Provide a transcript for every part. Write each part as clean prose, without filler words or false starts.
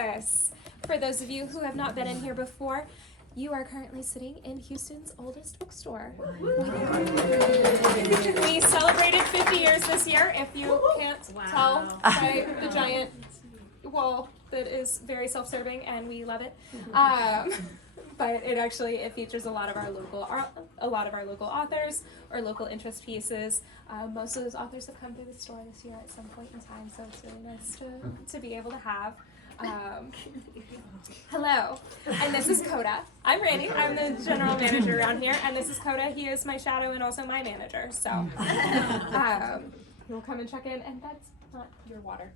Kalas. For those of you who have not been in here before, you are currently sitting in Houston's oldest bookstore. We celebrated 50 years this year, if you can't tell by the giant wall that is very self-serving, and we love it. But it features a lot of our local authors or local interest pieces. Most of those authors have come through the store this year at some point in time, so it's really nice to be able to have. Hello, and this is Coda. I'm Randi. I'm the general manager around here, and this is Coda. He is my shadow and also my manager. So he'll come and check in, and that's not your water.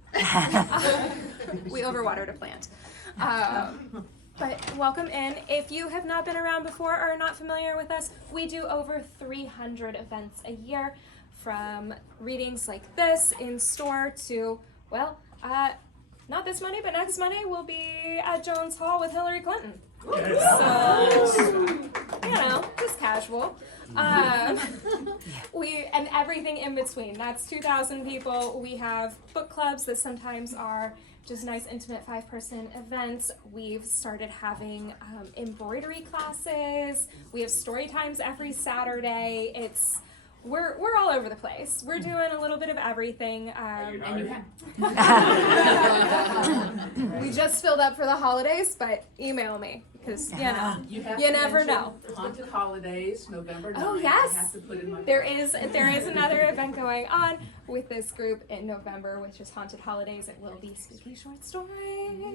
We overwatered a plant. But welcome in. If you have not been around before or are not familiar with us, we do over 300 events a year, from readings like this in store to, not this Monday, but next Monday we'll be at Jones Hall with Hillary Clinton. So, just casual. And everything in between. That's 2,000 people. We have book clubs that sometimes are just nice, intimate 5-person events. We've started having embroidery classes. We have story times every Saturday. We're all over the place. We're doing a little bit of everything. We just filled up for the holidays, but email me because you never know. Haunted Holidays, November 9th. Oh yes, I have to put in my there is another event going on with this group in November, which is Haunted Holidays. It will be spooky short stories. There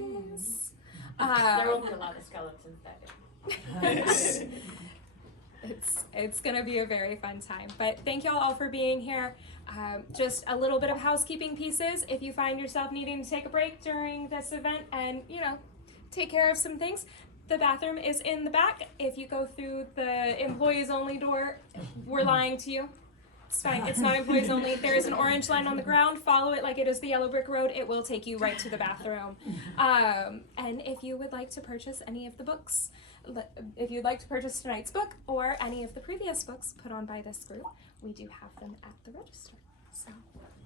will be a lot of skeletons that day. It's gonna be a very fun time. But thank y'all all for being here. Just a little bit of housekeeping pieces. If you find yourself needing to take a break during this event and take care of some things, the bathroom is in the back. If you go through the employees only door, we're lying to you. It's fine. It's not employees only. There is an orange line on the ground. Follow it like it is the yellow brick road. It will take you right to the bathroom. And if you would like to purchase any of the books, if you'd like to purchase tonight's book or any of the previous books put on by this group, we do have them at the register. So,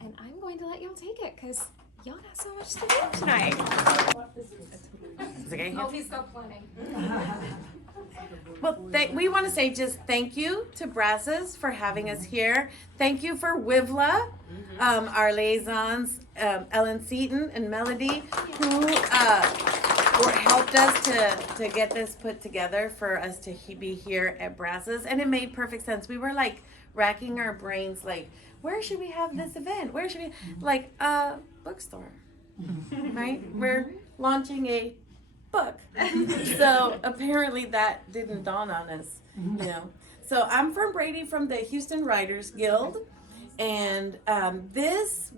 and I'm going to let y'all take it because y'all got so much to do tonight. Is it okay? Oh, he's still planning. Well, we want to say just thank you to Brazos for having us here. Thank you for WiVLA, our liaisons, Ellen Seaton and Melody, who helped us to get this put together for us to be here at Brazos. And it made perfect sense. We were like racking our brains, like, where should we have this event? Where should we, like, Bookstore, right? We're launching a book. So apparently that didn't dawn on us, So I'm Fern Brady from the Houston Writers Guild, and this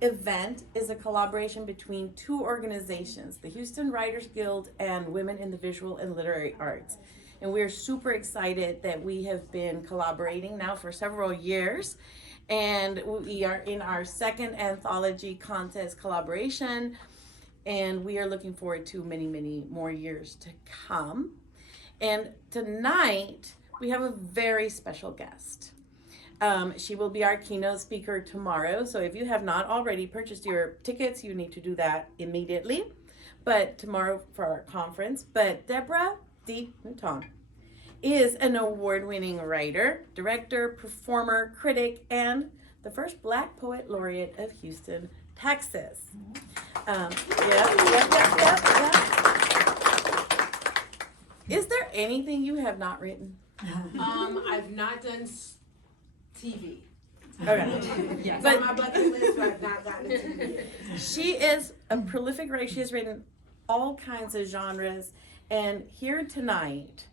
event is a collaboration between two organizations, the Houston Writers Guild and Women in the Visual and Literary Arts. And we're super excited that we have been collaborating now for several years. And we are in our second anthology contest collaboration. And we are looking forward to many, many more years to come. And tonight, we have a very special guest. She will be our keynote speaker tomorrow. So if you have not already purchased your tickets, you need to do that immediately. But tomorrow for our conference. But Deborah D.E.E.P. Mouton is an award-winning writer, director, performer, critic, and the first Black Poet Laureate of Houston, Texas. Is there anything you have not written? I've not done TV. Okay. Yes, on my bucket list, but I've not gotten into TV yet. She is a prolific writer. She has written all kinds of genres. And here tonight,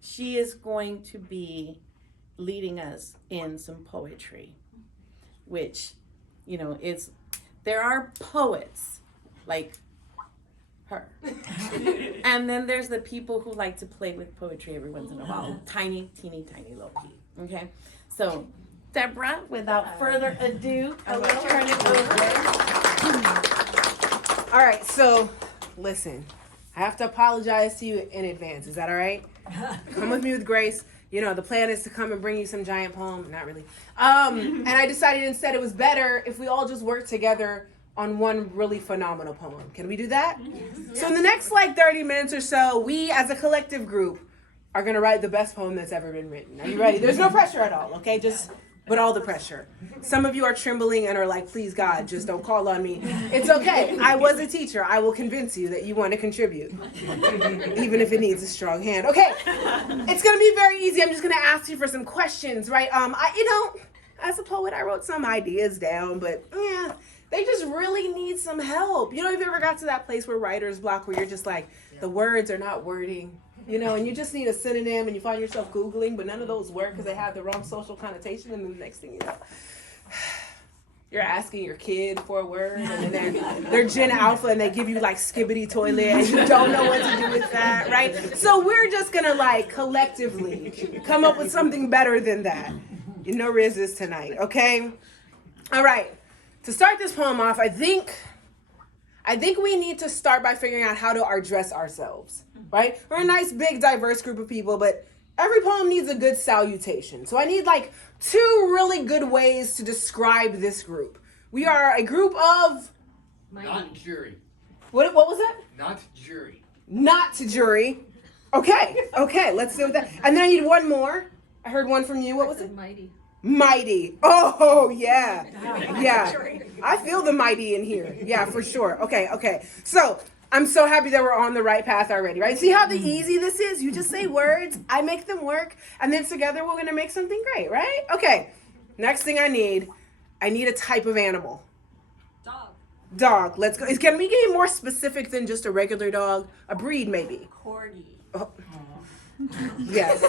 she is going to be leading us in some poetry, which, there are poets like her. And then there's the people who like to play with poetry every once in a while. Tiny, teeny, tiny little P. Okay? So, Deborah, without further ado, I will turn it over. All right, so listen, I have to apologize to you in advance. Is that all right? Come with me with grace. The plan is to come and bring you some giant poem. Not really. And I decided instead it was better if we all just worked together on one really phenomenal poem. Can we do that? So in the next like 30 minutes or so, we as a collective group are gonna write the best poem that's ever been written. Are you ready? There's no pressure at all, okay? Just but all the pressure. Some of you are trembling and are like, please God, just don't call on me. It's okay. I was a teacher. I will convince you that you want to contribute, even if it needs a strong hand. Okay, it's gonna be very easy. I'm just gonna ask you for some questions, right? As a poet, I wrote some ideas down, but yeah, they just really need some help. You know, have you ever got to that place where writer's block, where you're just like, the words are not wording, you know, and you just need a synonym, and you find yourself Googling, but none of those work because they have the wrong social connotation, and then the next thing you know, you're asking your kid for a word, and then they're Gen Alpha, and they give you like skibbity toilet, and you don't know what to do with that, right? So we're just gonna like collectively come up with something better than that. You know, Riz is tonight, okay? All right. To start this poem off, I think we need to start by figuring out how to address ourselves, right? We're a nice, big, diverse group of people, but every poem needs a good salutation. So I need like 2 really good ways to describe this group. We are a group of... Not jury. What was that? Not jury. Not to jury. Okay, let's do that. And then I need one more. I heard one from you. What was it? Mighty. Oh, yeah. Yeah. I feel the mighty in here. Yeah, for sure. Okay. So I'm so happy that we're on the right path already, right? See how easy this is? You just say words, I make them work, and then together we're going to make something great, right? Okay. Next thing I need a type of animal. Dog. Let's go. Can we get more specific than just a regular dog? A breed, maybe. Corgi. Oh. Yes.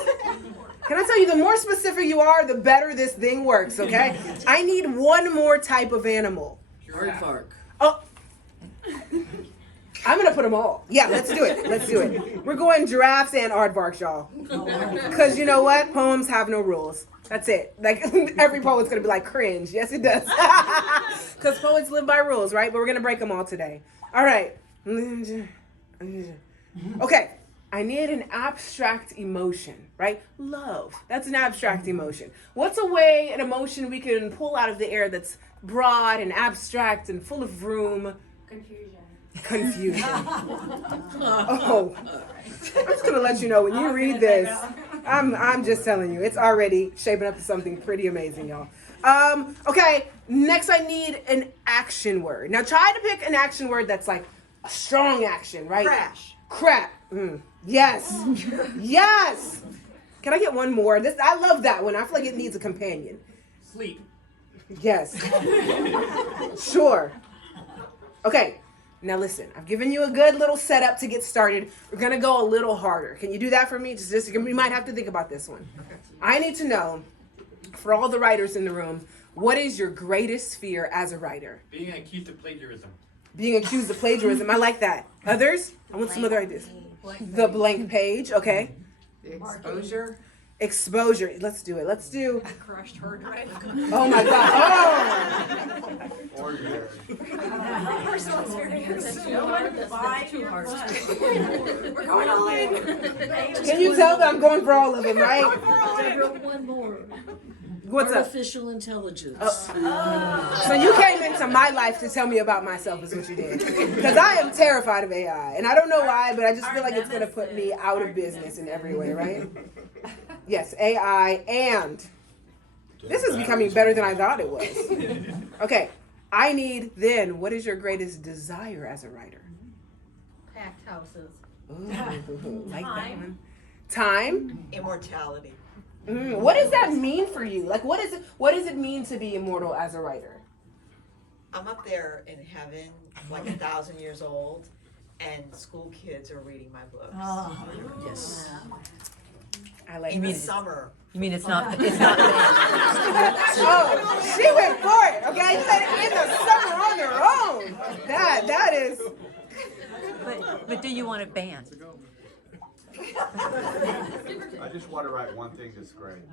Can I tell you, the more specific you are, the better this thing works, okay? I need one more type of animal. Aardvark. Oh. I'm gonna put them all. Yeah, let's do it. We're going giraffes and aardvarks, y'all. Because you know what? Poems have no rules. That's it. Like, every poet's gonna be like, cringe. Yes, it does. Because poets live by rules, right? But we're gonna break them all today. All right. Okay. I need an abstract emotion, right? Love. That's an abstract emotion. What's an emotion we can pull out of the air that's broad and abstract and full of room? Confusion. Oh. I'm just gonna let you know, when you read this, I'm just telling you, it's already shaping up to something pretty amazing, y'all. Okay, next I need an action word. Now try to pick an action word that's like a strong action, right? Crap. Yes. Yes. Can I get one more? I love that one. I feel like it needs a companion. Sleep. Yes. Sure. Okay. Now listen, I've given you a good little setup to get started. We're gonna go a little harder. Can you do that for me? Just we might have to think about this one. I need to know, for all the writers in the room, what is your greatest fear as a writer? Being accused of plagiarism. Being accused of plagiarism. I like that. Others? I want some other ideas. The blank page. Okay. Exposure. Let's do it. Let's do. Crushed hard drive. Oh my God. Oh. Ordinary. Personal experience. Too hard. We're going all in. Can you tell that I'm going for all of them, right? Deborah, one more. What's up? Artificial intelligence. So you came into my life to tell me about myself is what you did. Because I am terrified of AI. And I don't know why, but I just feel like it's going to put me out of business in every way, right? Yes, AI, and this is becoming better than I thought it was. Okay, I need then, what is your greatest desire as a writer? Packed houses. Ooh, like that one. Time? Immortality. What does that mean for you? Like, what does it mean to be immortal as a writer? I'm up there in heaven, like 1,000 years old, and school kids are reading my books. Oh, yes. I like In the that. summer. You mean it's not? Oh, she went for it. Okay, you said in the summer on their own. That is. But do you want it banned? I just want to write one thing that's great.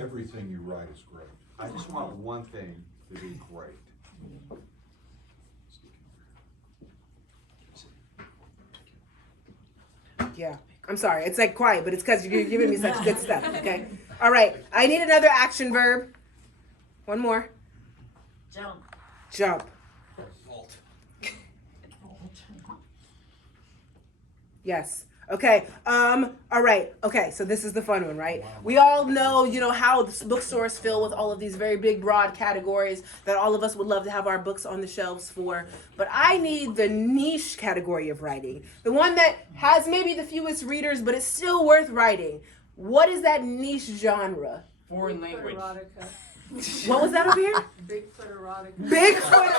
Everything you write is great. I just want one thing to be great. Yeah, I'm sorry. It's like quiet, but it's because you're giving me such good stuff. Okay. All right. I need another action verb. One more. Jump. Jump. Yes. Okay. All right. Okay. So this is the fun one, right? We all know, how the bookstore is filled with all of these very big, broad categories that all of us would love to have our books on the shelves for. But I need the niche category of writing, the one that has maybe the fewest readers, but it's still worth writing. What is that niche genre? Foreign language. What was that over here? Bigfoot erotica. Bigfoot.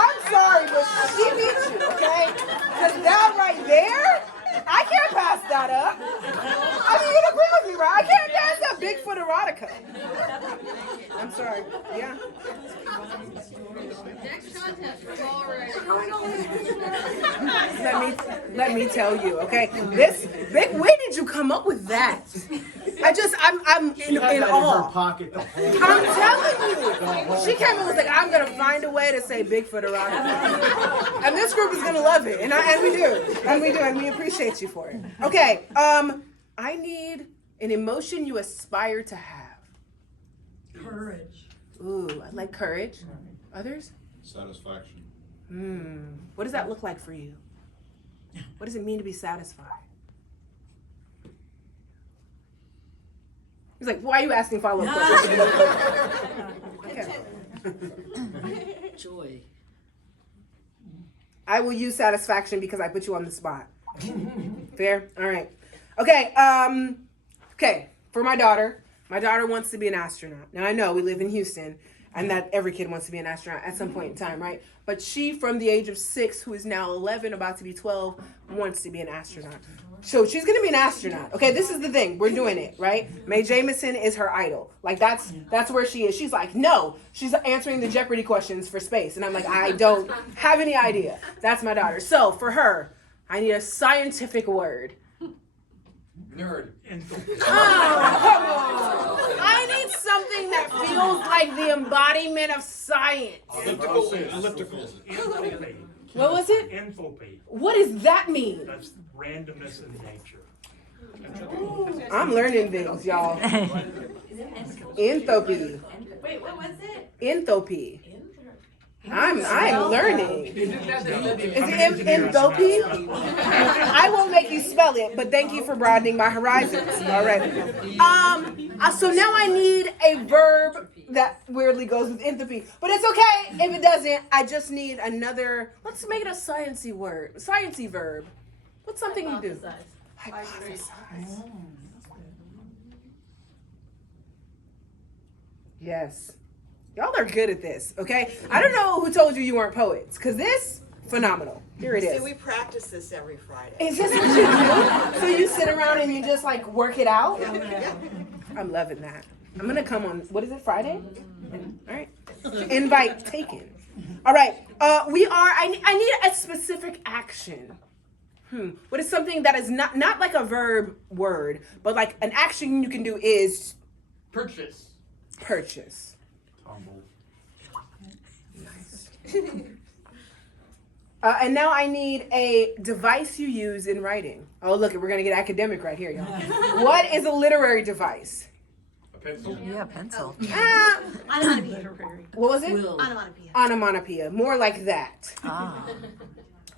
I'm sorry, but she beat you, okay? Because that right there, I can't pass that up. I mean, you agree with me, right? I can't pass that Bigfoot erotica. I'm sorry. Yeah. Next contest for all right. Let me tell you, okay? Where did you come up with that? I'm in awe. Pocket the whole I'm telling you. She came and was like, I'm going to find a way to say Bigfoot erotica. And this group is going to love it. And we do. And we appreciate you for it. Okay. I need an emotion you aspire to have. Courage. Ooh, I like courage. Others? Satisfaction. What does that look like for you? What does it mean to be satisfied? He's like, why are you asking follow-up questions? Okay. Joy. I will use satisfaction because I put you on the spot. Fair? All right. Okay. Okay. For my daughter wants to be an astronaut. Now I know we live in Houston and that every kid wants to be an astronaut at some point in time, right? But she, from the age of 6, who is now 11, about to be 12, wants to be an astronaut. So she's going to be an astronaut. Okay, this is the thing. We're doing it, right? Mae Jemison is her idol. Like, that's where she is. She's like, no. She's answering the Jeopardy questions for space. And I'm like, I don't have any idea. That's my daughter. So for her, I need a scientific word. Nerd. Oh, come on. I need something that feels like the embodiment of science. Ellipticals. Enthalpy. What was it? Enthalpy. What does that mean? That's randomness in nature. I'm learning things, y'all. Enthalpy. Wait, what was it? Enthalpy. I'm learning. Is it enthalpy? I won't make you spell it, but thank you for broadening my horizons. All right. So now I need a verb that weirdly goes with enthalpy, but it's okay if it doesn't. I just need another. Let's make it a sciencey word, sciencey verb. What's something you do? Hypothesize. Yes. Y'all are good at this, okay? I don't know who told you weren't poets, because this, phenomenal. Here it is. See, we practice this every Friday. Is this what you do? So you sit around and you just like work it out? Yeah. I'm loving that. I'm going to come on, what is it, Friday? All right. Invite taken. All right. I need a specific action. What is something that is not like a verb word, but like an action you can do is Purchase. Purchase. Tumble. Nice. And now I need a device you use in writing. Oh, look, we're going to get academic right here, y'all. What is a literary device? A pencil. Yeah, pencil. Onomatopoeia. What was it? Onomatopoeia. Onomatopoeia. More like that. Ah.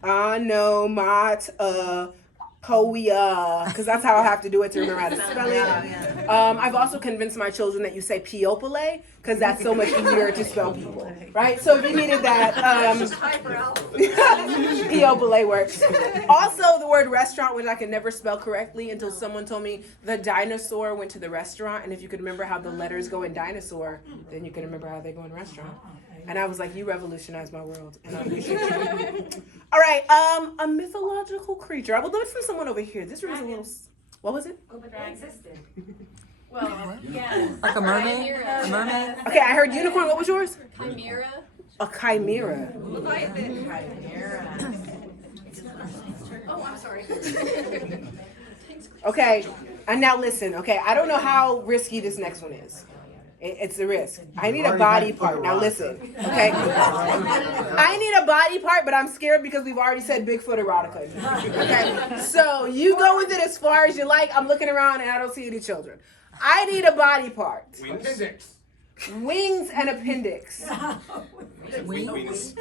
Onomatopoeia. Because that's how I have to do it to remember how to spell it. I've also convinced my children that you say piopole, because that's so much easier to spell people, right? So if you needed that, piopole works. Also, the word restaurant, which I could never spell correctly until someone told me the dinosaur went to the restaurant, and if you could remember how the letters go in dinosaur, then you could remember how they go in restaurant. And I was like, you revolutionized my world, and I appreciate you. All right, a mythological creature. I would love it from someone over here. This room is a little. What was it? Existed. Well, yeah. Like a mermaid? A mermaid? Okay, I heard unicorn. What was yours? Chimera. A chimera. Oh, I'm sorry. Okay, and now listen. Okay, I don't know how risky this next one is. It's a risk. I need a body part. Now listen, okay? I need a body part, but I'm scared because we've already said Bigfoot erotica. Okay? So you go with it as far as you like. I'm looking around and I don't see any children. I need a body part. Appendix. Wings and appendix. Wings.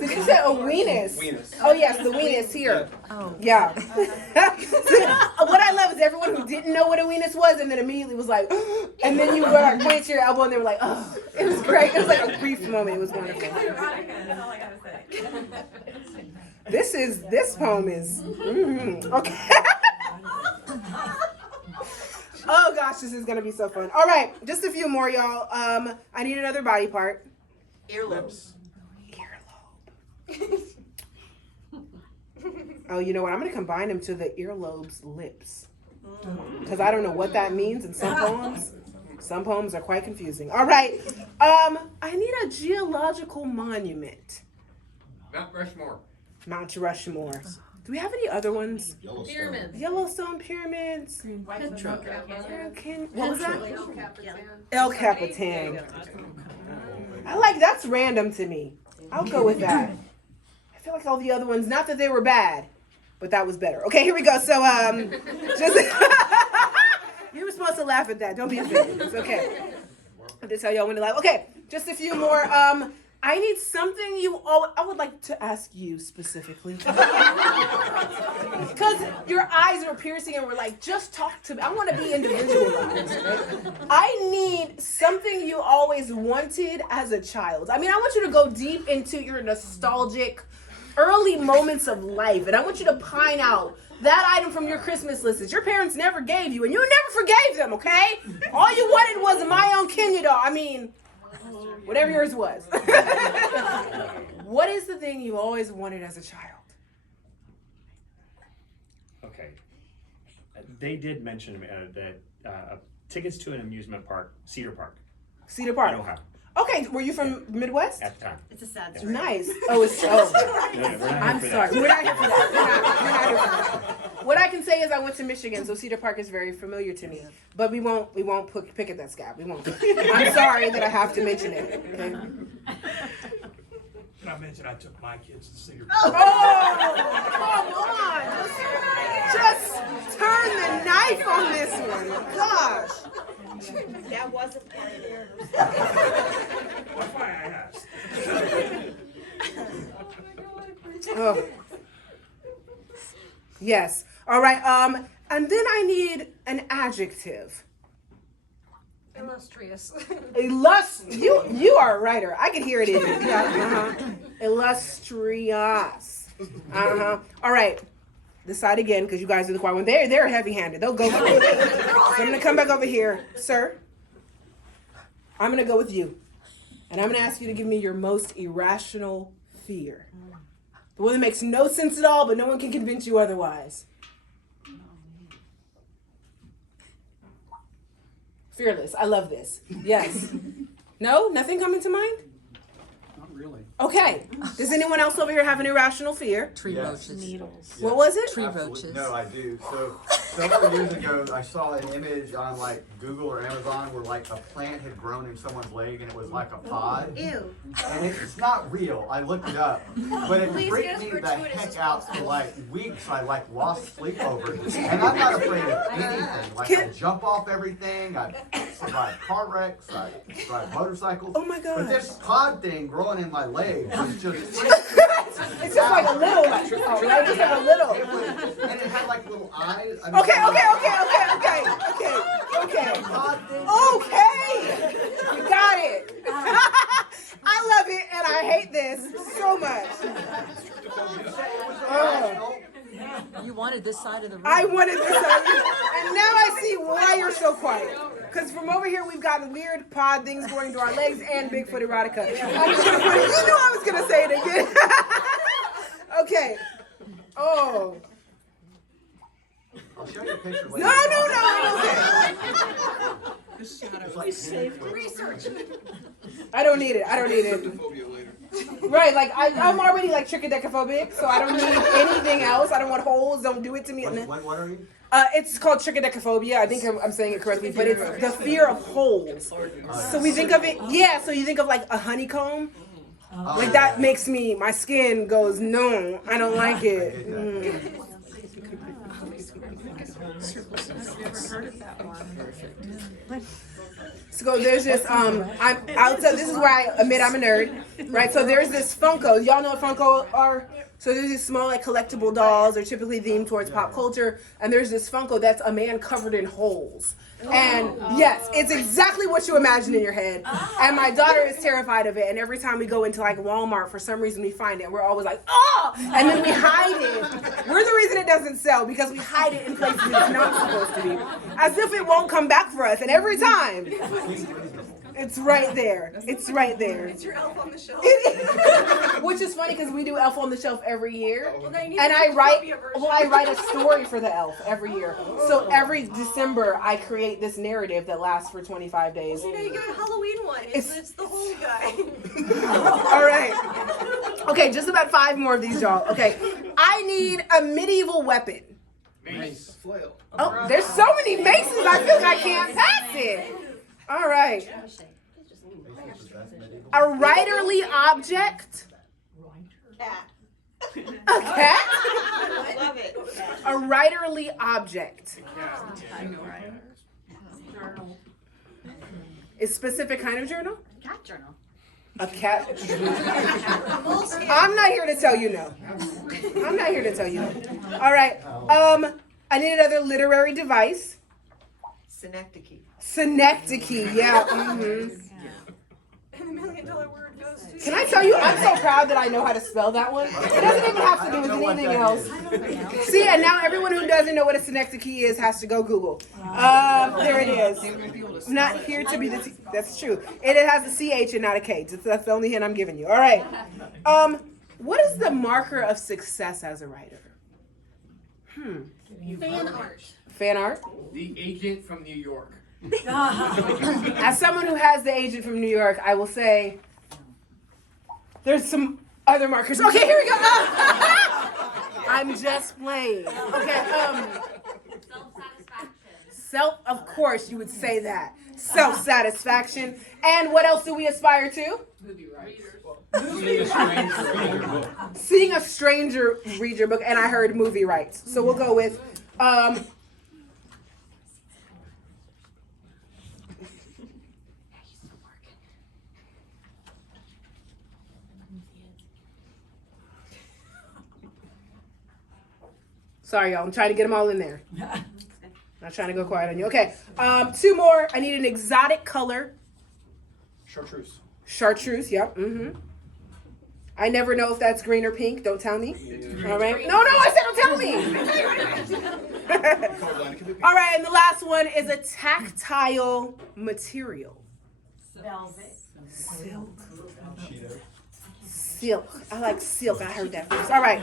Did you say a weenus? Weenus. Oh yes, the weenus here. Oh. Yeah. What I love is everyone who didn't know what a weenus was and then immediately was like, and then you were like point to your elbow and they were like, oh, it was great. It was like a brief moment. It was wonderful. That's all I gotta say. This poem is okay. Oh gosh, this is gonna be so fun. All right, just a few more, y'all. I need another body part. Earlobes. Earlobe. Oh, you know what? I'm gonna combine them to the earlobes lips. Because I don't know what that means in some poems. Some poems are quite confusing. All right. I need a geological monument. Mount Rushmore. Mount Rushmore. Do we have any other ones? Yellowstone. Pyramids. Yellowstone pyramids. Petra. What was that? El Capitan. I like that's random to me. I'll go with that. I feel like all the other ones, not that they were bad, but that was better. Okay, here we go. So just you were supposed to laugh at that. Don't be offended. It's okay. I have to tell y'all when to laugh. Okay, just a few more. I need something I would like to ask you specifically. Because your eyes are piercing and we're like, just talk to me. I want to be individualized. Right? I need something you always wanted as a child. I mean, I want you to go deep into your nostalgic early moments of life. And I want you to pine out that item from your Christmas list that your parents never gave you and you never forgave them, okay? All you wanted was my own Kenya doll. I mean, whatever yours was. What is the thing you always wanted as a child? Okay. They did mention that tickets to an amusement park, Cedar Park. Cedar Park. In Ohio. Okay, were you from Midwest? At the time. It's a sad story. Nice. Oh, it's No, we're not I'm here for sorry. that. We're not here for that. We're not here for that. What I can say is I went to Michigan, so Cedar Park is very familiar to me. But we won't pick at that scab. We won't. I'm sorry that I have to mention it. Okay? Can I mention I took my kids to Cedar Oh, Park? come on. Just turn the knife on this one. Gosh. That wasn't part of theirs. That's why I asked. Oh. Yes. All right. And then I need an adjective. Illustrious. You are a writer. I can hear it in you. Yeah. Illustrious. All right. This side again, because you guys are the quiet one. They're heavy-handed. They'll go. So I'm gonna come back over here, sir. I'm gonna go with you, and I'm gonna ask you to give me your most irrational fear. The one that makes no sense at all, but no one can convince you otherwise. Fearless. I love this. Yes. No? Nothing coming to mind? Not really. Okay. Does anyone else over here have an irrational fear? Tree Yes. roaches. Yes. What was it? Tree Absolutely. roaches. No, I do. So several years ago, I saw an image on like Google or Amazon where like a plant had grown in someone's leg and it was like a pod. Ew. And it's not real. I looked it up, but it Please freaked get as me the gratuitous heck as out for like weeks. I like lost sleep over it, and I'm not afraid of anything. Like I jump off everything. I survive car wrecks. I ride motorcycles. Oh my But God. this pod thing growing in my leg was just. It's just like a little, right? Just like a little. It was, and it had like little eyes. I mean, Okay. pod thing. Okay. You got it. I love it and I hate this so much. Oh, You wanted this side of the room. I wanted this and now I see why you're so quiet. Because from over here we've gotten weird pod things going to our legs and Bigfoot erotica. I'm just gonna put it, you knew I was gonna say it again. Okay. Oh. I'll show you a picture later. No. Research. I don't need it. Right, like I'm already like trichodecaphobic, so I don't need anything else. I don't want holes. Don't do it to me. What are you? It's called trichodecaphobia. I think I'm saying it correctly, but it's the fear of holes. So we think of it, yeah. So you think of like a honeycomb, like that makes me. My skin goes no. I don't like it. So there's this this is where I admit I'm a nerd, right? So there's this Funko. Y'all know what Funko are? So there's these small like collectible dolls. They're typically themed towards pop culture, and there's this Funko that's a man covered in holes. And yes, it's exactly what you imagine in your head. And my daughter is terrified of it. And every time we go into like Walmart, for some reason we find it, and we're always like, oh! And then we hide it. We're the reason it doesn't sell, because we hide it in places it's not supposed to be, as if it won't come back for us. And every time, it's right there. It's right there. It's your elf on the shelf. Which is funny because we do Elf on the Shelf every year. Well, then you And need I to write copy a version. well, I write a story for the elf every year. So every December I create this narrative that lasts for 25 days. You know, you get a Halloween one. It's the whole guy. All right. Okay, just about 5 more of these, y'all. Okay. I need a medieval weapon. Mace. Flail. Oh, there's so many maces, I feel like I can't pass it. All right. A writerly object. Cat. A cat? I love it. A writerly object. Journal. Is specific kind of journal? Cat journal. A cat. I'm not here to tell you no. I'm not here to tell you no. All right. I need another literary device. Synecdoche. Synecdoche. Yeah. Mm-hmm. And the $1 million word goes to. Can I tell you, I'm so proud that I know how to spell that one. It doesn't even have to do with anything else. See, and now everyone who doesn't know what a synecdoche is has to go Google. There it is. I'm not here to be the. That's true. It has a CH and not a K. That's the only hint I'm giving you. All right. What is the marker of success as a writer? Fan art. Fan art? The agent from New York. As someone who has the agent from New York, I will say there's some other markers. Okay, here we go. I'm just playing. Okay. Self-satisfaction. Of course, you would say that. Self-satisfaction. And what else do we aspire to? Movie rights. Seeing a stranger read your book, and I heard movie rights. So we'll go with sorry, y'all. I'm trying to get them all in there. Not trying to go quiet on you. Okay. 2 more. I need an exotic color. Chartreuse. Chartreuse. Yep. Mm-hmm. I never know if that's green or pink. Don't tell me. All right. No, I said don't tell me. All right, and the last one is a tactile material. Velvet. Silk. I like silk. I heard that first. All right.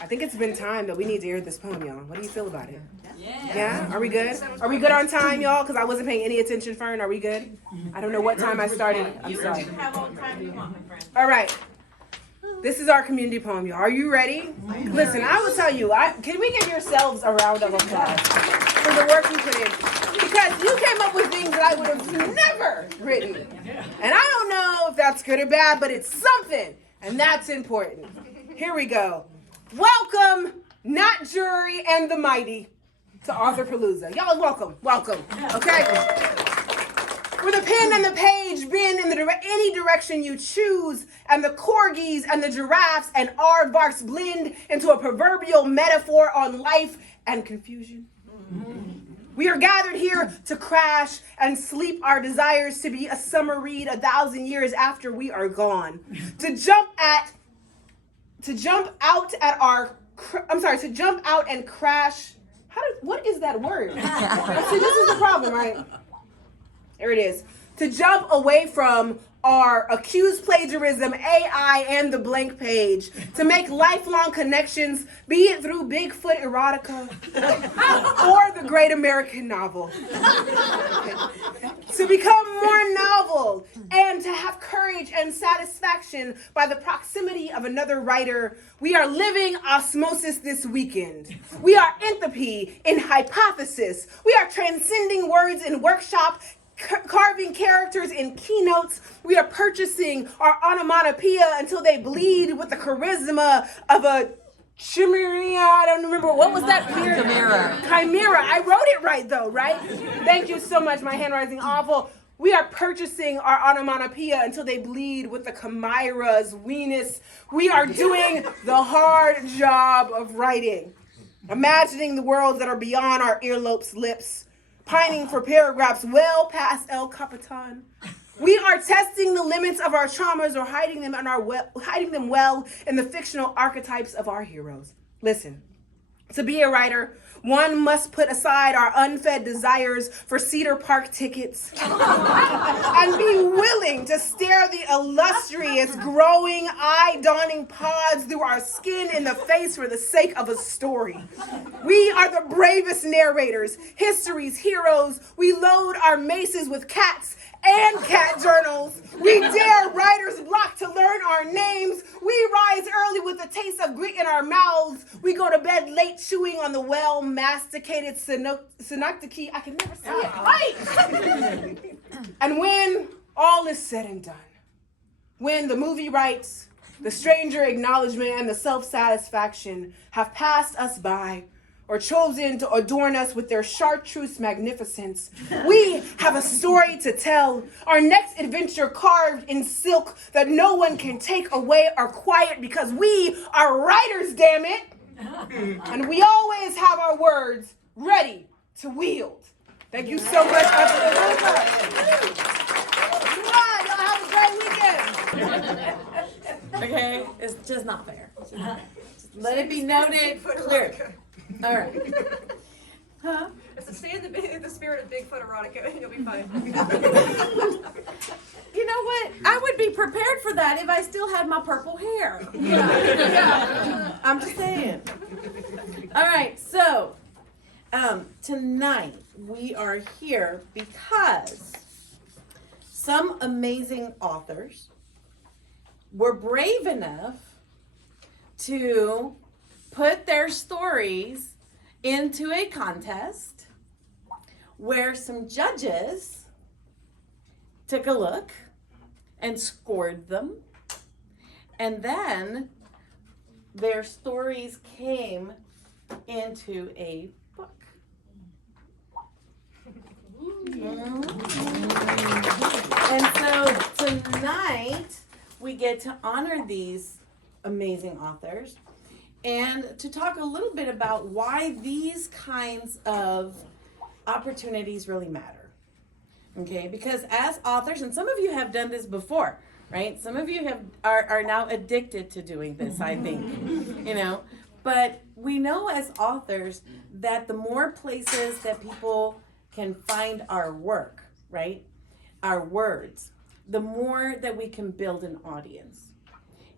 I think it's been time that we need to hear this poem, y'all. What do you feel about it? Yeah? Are we good? Are we good on time, y'all? Because I wasn't paying any attention, Fern. Are we good? I don't know what time I started. I'm sorry. You have all the time you want, my friend. All right. This is our community poem, y'all. Are you ready? Listen, I will tell you, can we give yourselves a round of applause for the work you put in? Because you came up with things that I would have never written. And I don't know if that's good or bad, but it's something. And that's important. Here we go. Welcome, Not Jury and the Mighty, to Authorpalooza. Y'all welcome. Okay? For the pen and the page bend in any direction you choose, and the corgis and the giraffes and aardvarks blend into a proverbial metaphor on life and confusion. We are gathered here to crash and sleep our desires to be a summer read 1,000 years after we are gone. To jump out and crash. What is that word? See, this is the problem, right? There it is. To jump away from our accused plagiarism, AI, and the blank page. To make lifelong connections, be it through Bigfoot erotica or the great American novel. To become more novel and to have courage and satisfaction by the proximity of another writer. We are living osmosis this weekend. We are entropy in hypothesis. We are transcending words in workshop, carving characters in keynotes. We are purchasing our onomatopoeia until they bleed with the charisma of a Chimera, I don't remember, what was that period? Chimera. I wrote it right though, right? Thank you so much, my handwriting awful. We are purchasing our onomatopoeia until they bleed with the chimera's weenus. We are doing the hard job of writing. Imagining the worlds that are beyond our earlobes' lips. Pining for paragraphs well past El Capitan. We are testing the limits of our traumas or hiding them well in the fictional archetypes of our heroes. Listen, to be a writer, one must put aside our unfed desires for Cedar Park tickets and be willing to stare the illustrious, growing, eye-dawning pods through our skin in the face for the sake of a story. We are the bravest narrators, history's heroes. We load our maces with cats and cat journals. We dare writer's block to learn our names. We rise early with the taste of grit in our mouths. We go to bed late chewing on the well-masticated synecdoche. I can never say it right. And when all is said and done, when the movie rights, the stranger acknowledgement, and the self-satisfaction have passed us by, or chosen to adorn us with their chartreuse magnificence, we have a story to tell. Our next adventure carved in silk that no one can take away or quiet because we are writers, damn it. And we always have our words ready to wield. Thank you so much. Come on, y'all have a great weekend. Okay, it's just not fair. Let it be noted clear. All right. Huh? Stay in the spirit of Bigfoot erotica and you'll be fine. You know what? I would be prepared for that if I still had my purple hair. Yeah. I'm just saying. All right, so tonight we are here because some amazing authors were brave enough to put their stories into a contest where some judges took a look and scored them, and then their stories came into a book. And so tonight we get to honor these amazing authors and to talk a little bit about why these kinds of opportunities really matter. Okay, because as authors, and some of you have done this before, right? Some of you are now addicted to doing this, I think, you know. But we know as authors that the more places that people can find our work, right, our words, the more that we can build an audience.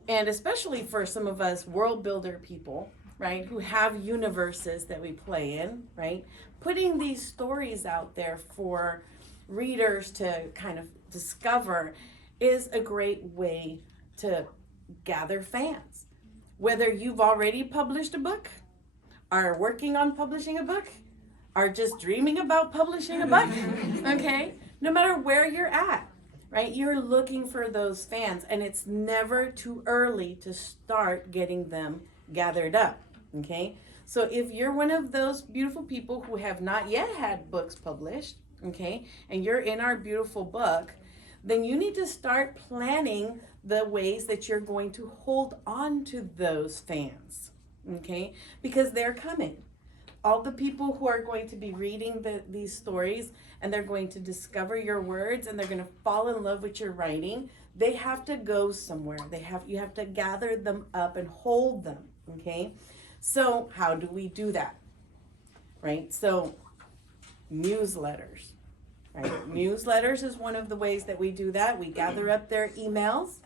And especially for some of us world builder people, right, who have universes that we play in, right, putting these stories out there for readers to kind of discover is a great way to gather fans. Whether you've already published a book, are working on publishing a book, are just dreaming about publishing a book, okay, no matter where you're at. Right, you're looking for those fans, and it's never too early to start getting them gathered up, okay? So if you're one of those beautiful people who have not yet had books published, okay, and you're in our beautiful book, then you need to start planning the ways that you're going to hold on to those fans, okay? Because they're coming. All the people who are going to be reading these stories and they're going to discover your words and they're going to fall in love with your writing, they have to go somewhere. You have to gather them up and hold them, okay? So how do we do that, right? So newsletters, right? Newsletters is one of the ways that we do that. We gather up their emails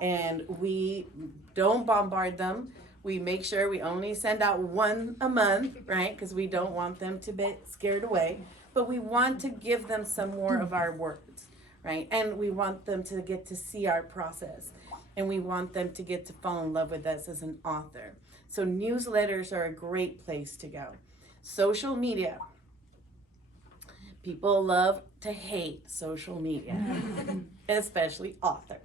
and we don't bombard them. We make sure we only send out one a month, right? Because we don't want them to be scared away. But we want to give them some more of our words, right? And we want them to get to see our process. And we want them to get to fall in love with us as an author. So newsletters are a great place to go. Social media. People love to hate social media, especially authors.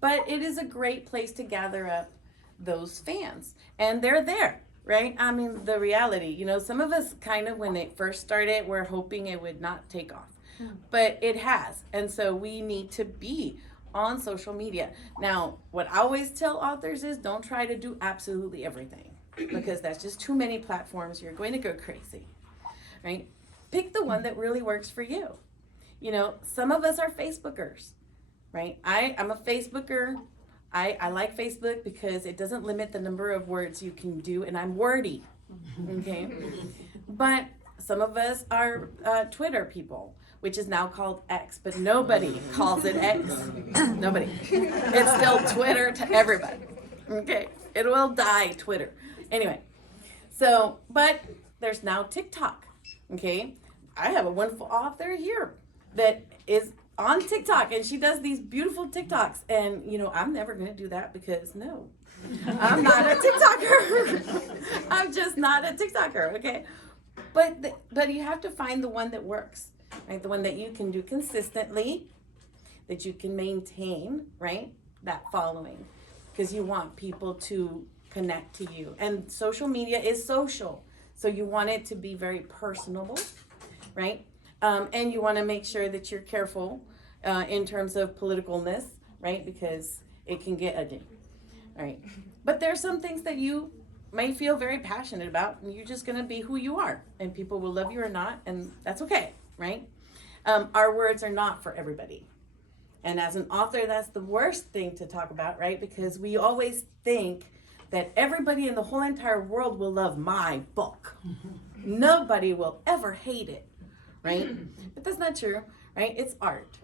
But it is a great place to gather up those fans, and they're there, right? I mean, the reality, you know, some of us kind of, when it first started, we're hoping it would not take off, but it has. And so we need to be on social media. Now, what I always tell authors is don't try to do absolutely everything, because that's just too many platforms. You're going to go crazy, right? Pick the one that really works for you. You know, some of us are Facebookers, right? I'm a Facebooker. I like Facebook because it doesn't limit the number of words you can do, and I'm wordy, okay? But some of us are Twitter people, which is now called X, but nobody calls it X. Nobody. It's still Twitter to everybody, okay? It will die, Twitter. Anyway, so, but there's now TikTok, okay? I have a wonderful author here that is on TikTok, and she does these beautiful TikToks, and you know, I'm never gonna do that because no, I'm not a TikToker. I'm just not a TikToker, okay? But you have to find the one that works, right? The one that you can do consistently, that you can maintain, right? That following, because you want people to connect to you, and social media is social, so you want it to be very personable, right? And you want to make sure that you're careful in terms of politicalness, right? Because it can get ugly, right? But there's some things that you may feel very passionate about, and you're just going to be who you are, and people will love you or not, and that's okay, right? Our words are not for everybody. And as an author, that's the worst thing to talk about, right? Because we always think that everybody in the whole entire world will love my book. Nobody will ever hate it. Right? But that's not true, right? It's art.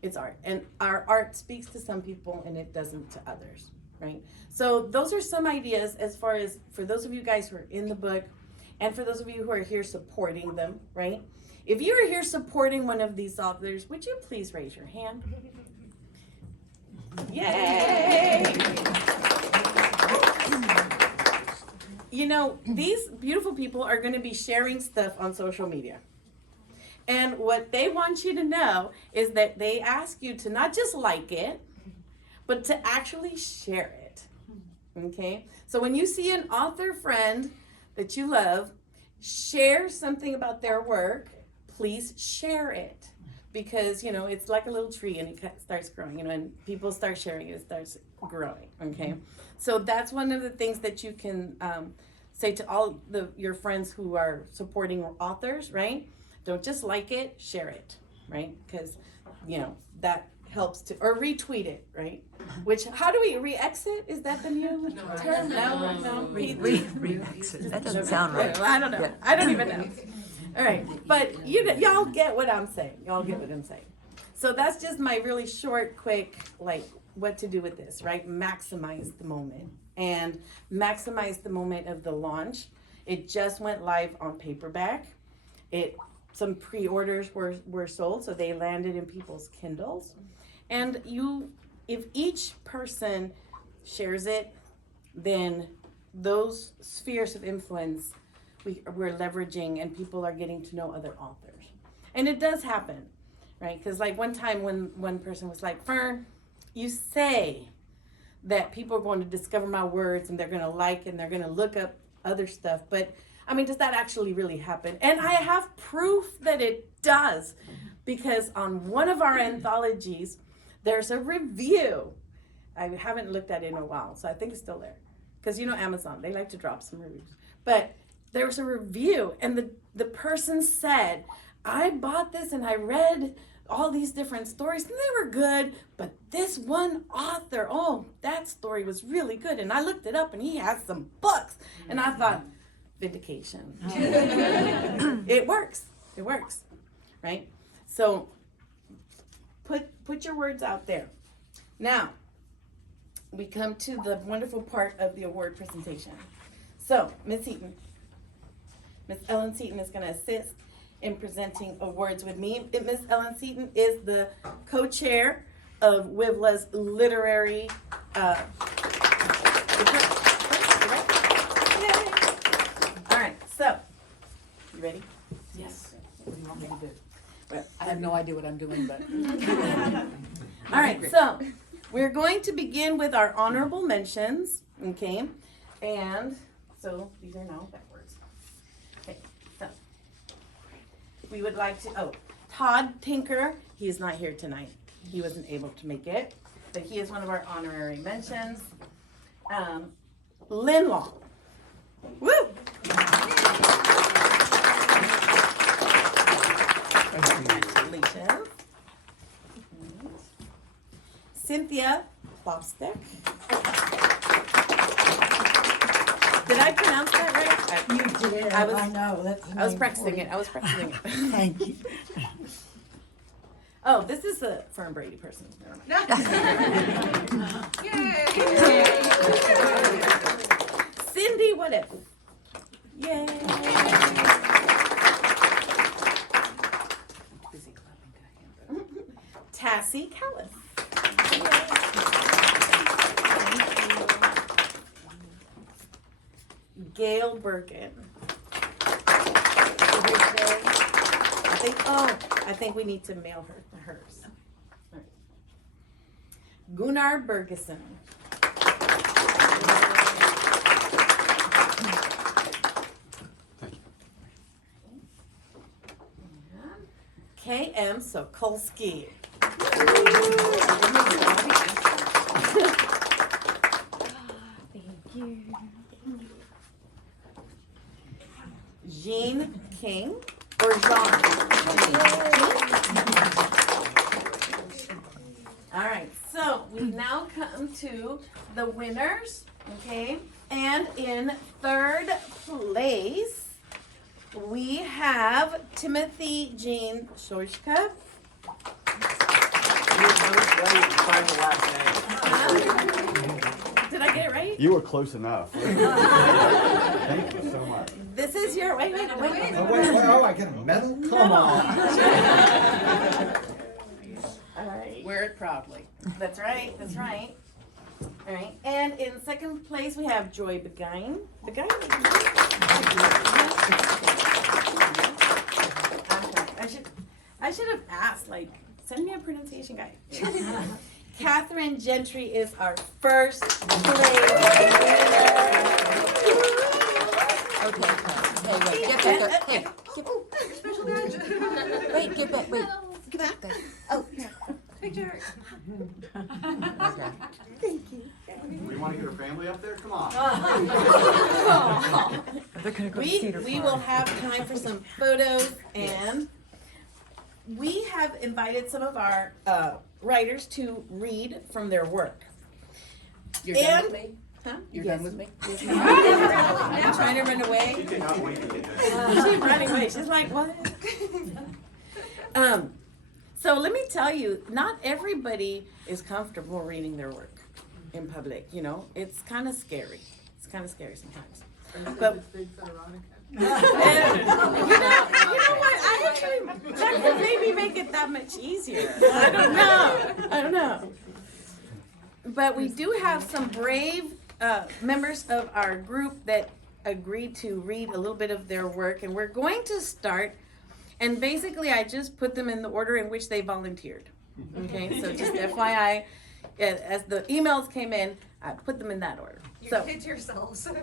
It's art. And our art speaks to some people and it doesn't to others, right? So those are some ideas as far as for those of you guys who are in the book and for those of you who are here supporting them, right? If you are here supporting one of these authors, would you please raise your hand? Yay! You know, these beautiful people are going to be sharing stuff on social media. And what they want you to know is that they ask you to not just like it, but to actually share it, okay? So when you see an author friend that you love, share something about their work, please share it. Because, you know, it's like a little tree and it starts growing, you know, and people start sharing it, it starts growing, okay? So that's one of the things that you can say to all your friends who are supporting authors, right? Don't just like it, share it, right? Because, you know, that helps to, or retweet it, right? Which, how do we re-exit? Is that the new term? No. Re-exit. That doesn't sound right. I don't know. Yeah. I don't even know. All right, but y'all get what I'm saying. Y'all get what I'm saying. So that's just my really short, quick, like, what to do with this, right? Maximize the moment. And maximize the moment of the launch. It just went live on paperback. Some pre-orders were sold, so they landed in people's Kindles. And if each person shares it, then those spheres of influence we're leveraging, and people are getting to know other authors. And it does happen, right? Because like one time when one person was like, Fern, you say that people are going to discover my words and they're going to like and they're going to look up other stuff, but I mean, does that actually really happen? And I have proof that it does, because on one of our anthologies, there's a review. I haven't looked at it in a while, so I think it's still there. Because you know Amazon, they like to drop some reviews. But there's a review, and the person said, I bought this and I read all these different stories, and they were good, but this one author, that story was really good. And I looked it up, and he has some books. And I thought, vindication. It works, right? So put your words out there. Now, we come to the wonderful part of the award presentation. So, Miss Ellen Seaton is going to assist in presenting awards with me. Miss Ellen Seaton is the co-chair of WiVLA's literary So, you ready? Yes. What do you want me to do? Well, I have no idea what I'm doing, but. All right, so we're going to begin with our honorable mentions, Okay, and so these are now backwards. Okay, so we would like to, Todd Tinker, he is not here tonight. He wasn't able to make it, but he is one of our honorary mentions. Lynn Long. Woo! Congratulations. Cynthia Bobstick. Did I pronounce that right? You did, I was- I know, that's. I was practicing it. I was practicing it. Thank you. Oh, this is the Fern Brady person. Never mind. Yay! Cindy, what if? Yay! Busy clapping. Tassie Kalas. Gail Birkin. I think we need to mail her hers. All right. Gunnar Birgisson. K.M. Sokolsky. Thank you. Jean King or Jean? All right, so we now come to the winners, okay? And in third place, we have Timothy Jean Sojka. Did I get it right? You were close enough. Thank you so much. This is your, wait. Oh, I get a medal? Come on. All right. Wear it proudly. That's right. All right. And in second place, we have Joy Beguine. I should have asked, like, send me a pronunciation guide. Catherine Gentry is our first place winner. Okay, hey, wait, get back, hey, Special badge. wait, get back, wait. Get back there. Oh, Picture. okay. Thank you. We want to get our family up there? Come on. They're gonna go to Cedar We Farm. will have time for some photos, and we have invited some of our writers to read from their work. You're done And- with me? Huh? You're done with me? I'm trying to run away. She cannot wait to get this. She's running away. She's like, what? So let me tell you, not everybody is comfortable reading their work in public. You know, it's kind of scary. It's kind of scary sometimes. But you know what? I actually that could maybe make it that much easier. I don't know. But we do have some brave members of our group that agreed to read a little bit of their work, and we're going to start. And basically, I just put them in the order in which they volunteered. Okay, so just FYI, as the emails came in, I put them in that order. You So, did it to yourselves. huh?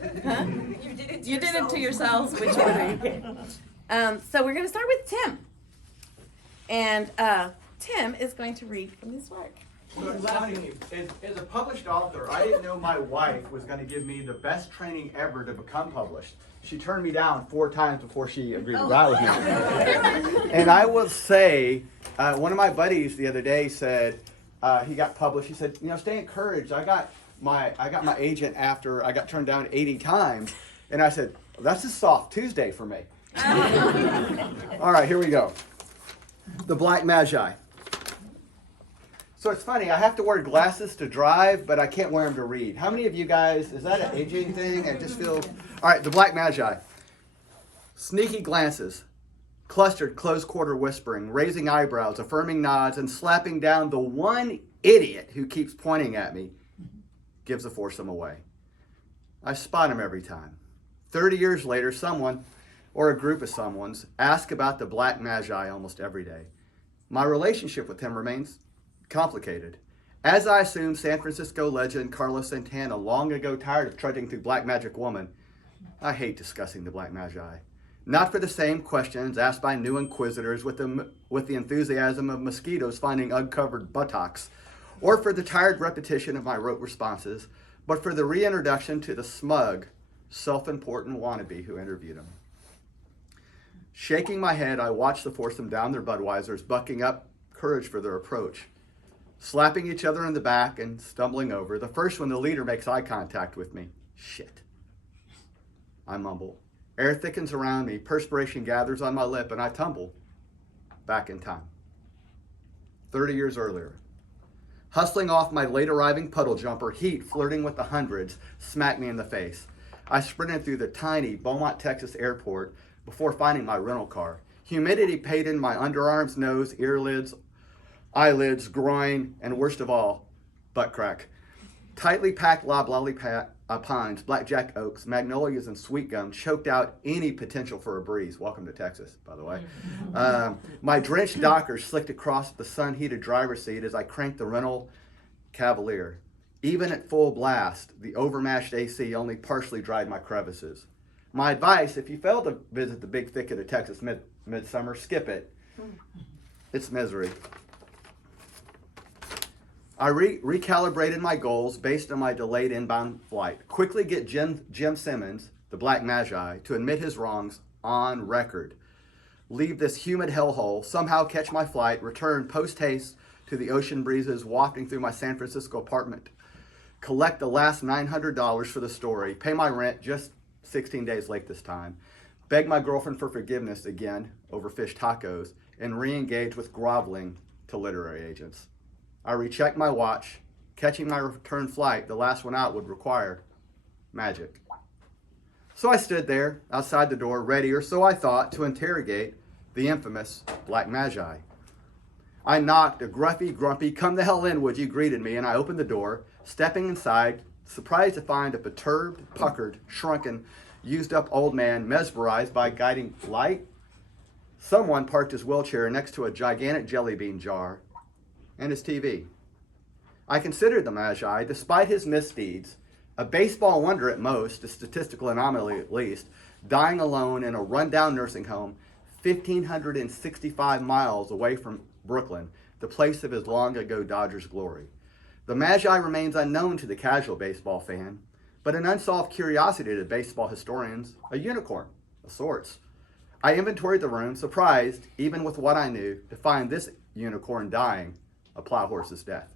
You did it to You did it to yourselves. yourselves. Which order you came? So we're going to start with Tim, and Tim is going to read from his work. So it's funny, as a published author, I didn't know my wife was going to give me the best training ever to become published. She turned me down 4 times before she agreed to ride with me. And I will say, one of my buddies the other day said, he got published. He said, you know, stay encouraged. I got my agent after I got turned down 80 times. And I said, well, that's a soft Tuesday for me. All right, here we go. The Black Magi. So it's funny, I have to wear glasses to drive, but I can't wear them to read. How many of you guys, is that an aging thing? I just feel, all right, the Black Magi. Sneaky glances, clustered close quarter whispering, raising eyebrows, affirming nods, and slapping down the one idiot who keeps pointing at me, gives a foursome away. I spot him every time. 30 years later, someone, or a group of someones, ask about the Black Magi almost every day. My relationship with him remains complicated. As I assume San Francisco legend Carlos Santana long ago tired of trudging through Black Magic Woman, I hate discussing the Black Magi. Not for the same questions asked by new inquisitors with the enthusiasm of mosquitoes finding uncovered buttocks, or for the tired repetition of my rote responses, but for the reintroduction to the smug, self-important wannabe who interviewed him. Shaking my head, I watched the foursome down their Budweisers, bucking up courage for their approach. Slapping each other in the back and stumbling over. The first one, the leader, makes eye contact with me. Shit. I mumble. Air thickens around me, perspiration gathers on my lip, and I tumble back in time. 30 years earlier. Hustling off my late arriving puddle jumper, heat flirting with the hundreds smacked me in the face. I sprinted through the tiny Beaumont, Texas airport before finding my rental car. Humidity paid in my underarms, nose, earlids, eyelids, groin, and worst of all, butt crack. Tightly packed loblolly pines, blackjack oaks, magnolias, and sweet gum choked out any potential for a breeze. Welcome to Texas, by the way. My drenched dockers slicked across the sun-heated driver's seat as I cranked the rental Cavalier. Even at full blast, the overmashed AC only partially dried my crevices. My advice, if you fail to visit the big thicket of Texas midsummer, skip it. It's misery. I recalibrated my goals based on my delayed inbound flight. Quickly get Jim Simmons, the Black Magi, to admit his wrongs on record. Leave this humid hellhole, somehow catch my flight, return post-haste to the ocean breezes wafting through my San Francisco apartment. Collect the last $900 for the story, pay my rent just 16 days late this time, beg my girlfriend for forgiveness again over fish tacos, and re-engage with groveling to literary agents. I rechecked my watch. Catching my return flight, the last one out, would require magic. So I stood there outside the door, ready, or so I thought, to interrogate the infamous Black Magi. I knocked. A grumpy, come the hell in, would you, greeted me, and I opened the door, stepping inside, surprised to find a perturbed, puckered, shrunken, used-up old man mesmerized by guiding light. Someone parked his wheelchair next to a gigantic jelly bean jar and his TV. I considered the Magi, despite his misdeeds, a baseball wonder at most, a statistical anomaly at least, dying alone in a rundown nursing home 1,565 miles away from Brooklyn, the place of his long-ago Dodgers glory. The Magi remains unknown to the casual baseball fan, but an unsolved curiosity to baseball historians, a unicorn of sorts. I inventoried the room, surprised, even with what I knew, to find this unicorn dying a plow horse's death.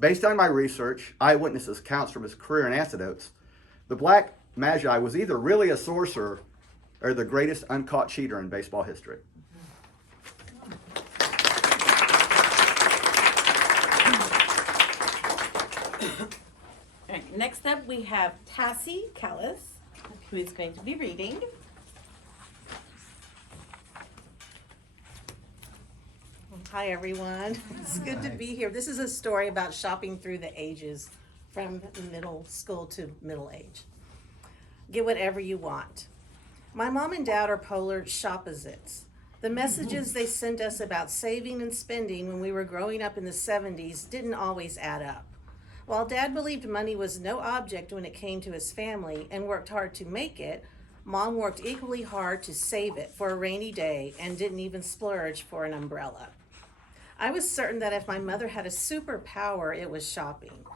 Based on my research, eyewitnesses' accounts from his career and anecdotes, the Black Magi was either really a sorcerer or the greatest uncaught cheater in baseball history. All right, next up we have Tassie Kalas, who is going to be reading. Hi everyone, it's good to be here. This is a story about shopping through the ages from middle school to middle age. Get whatever you want. My mom and dad are polar shopposites. The messages they sent us about saving and spending when we were growing up in the 70s didn't always add up. While dad believed money was no object when it came to his family and worked hard to make it, mom worked equally hard to save it for a rainy day and didn't even splurge for an umbrella. I was certain that if my mother had a superpower, it was shopping.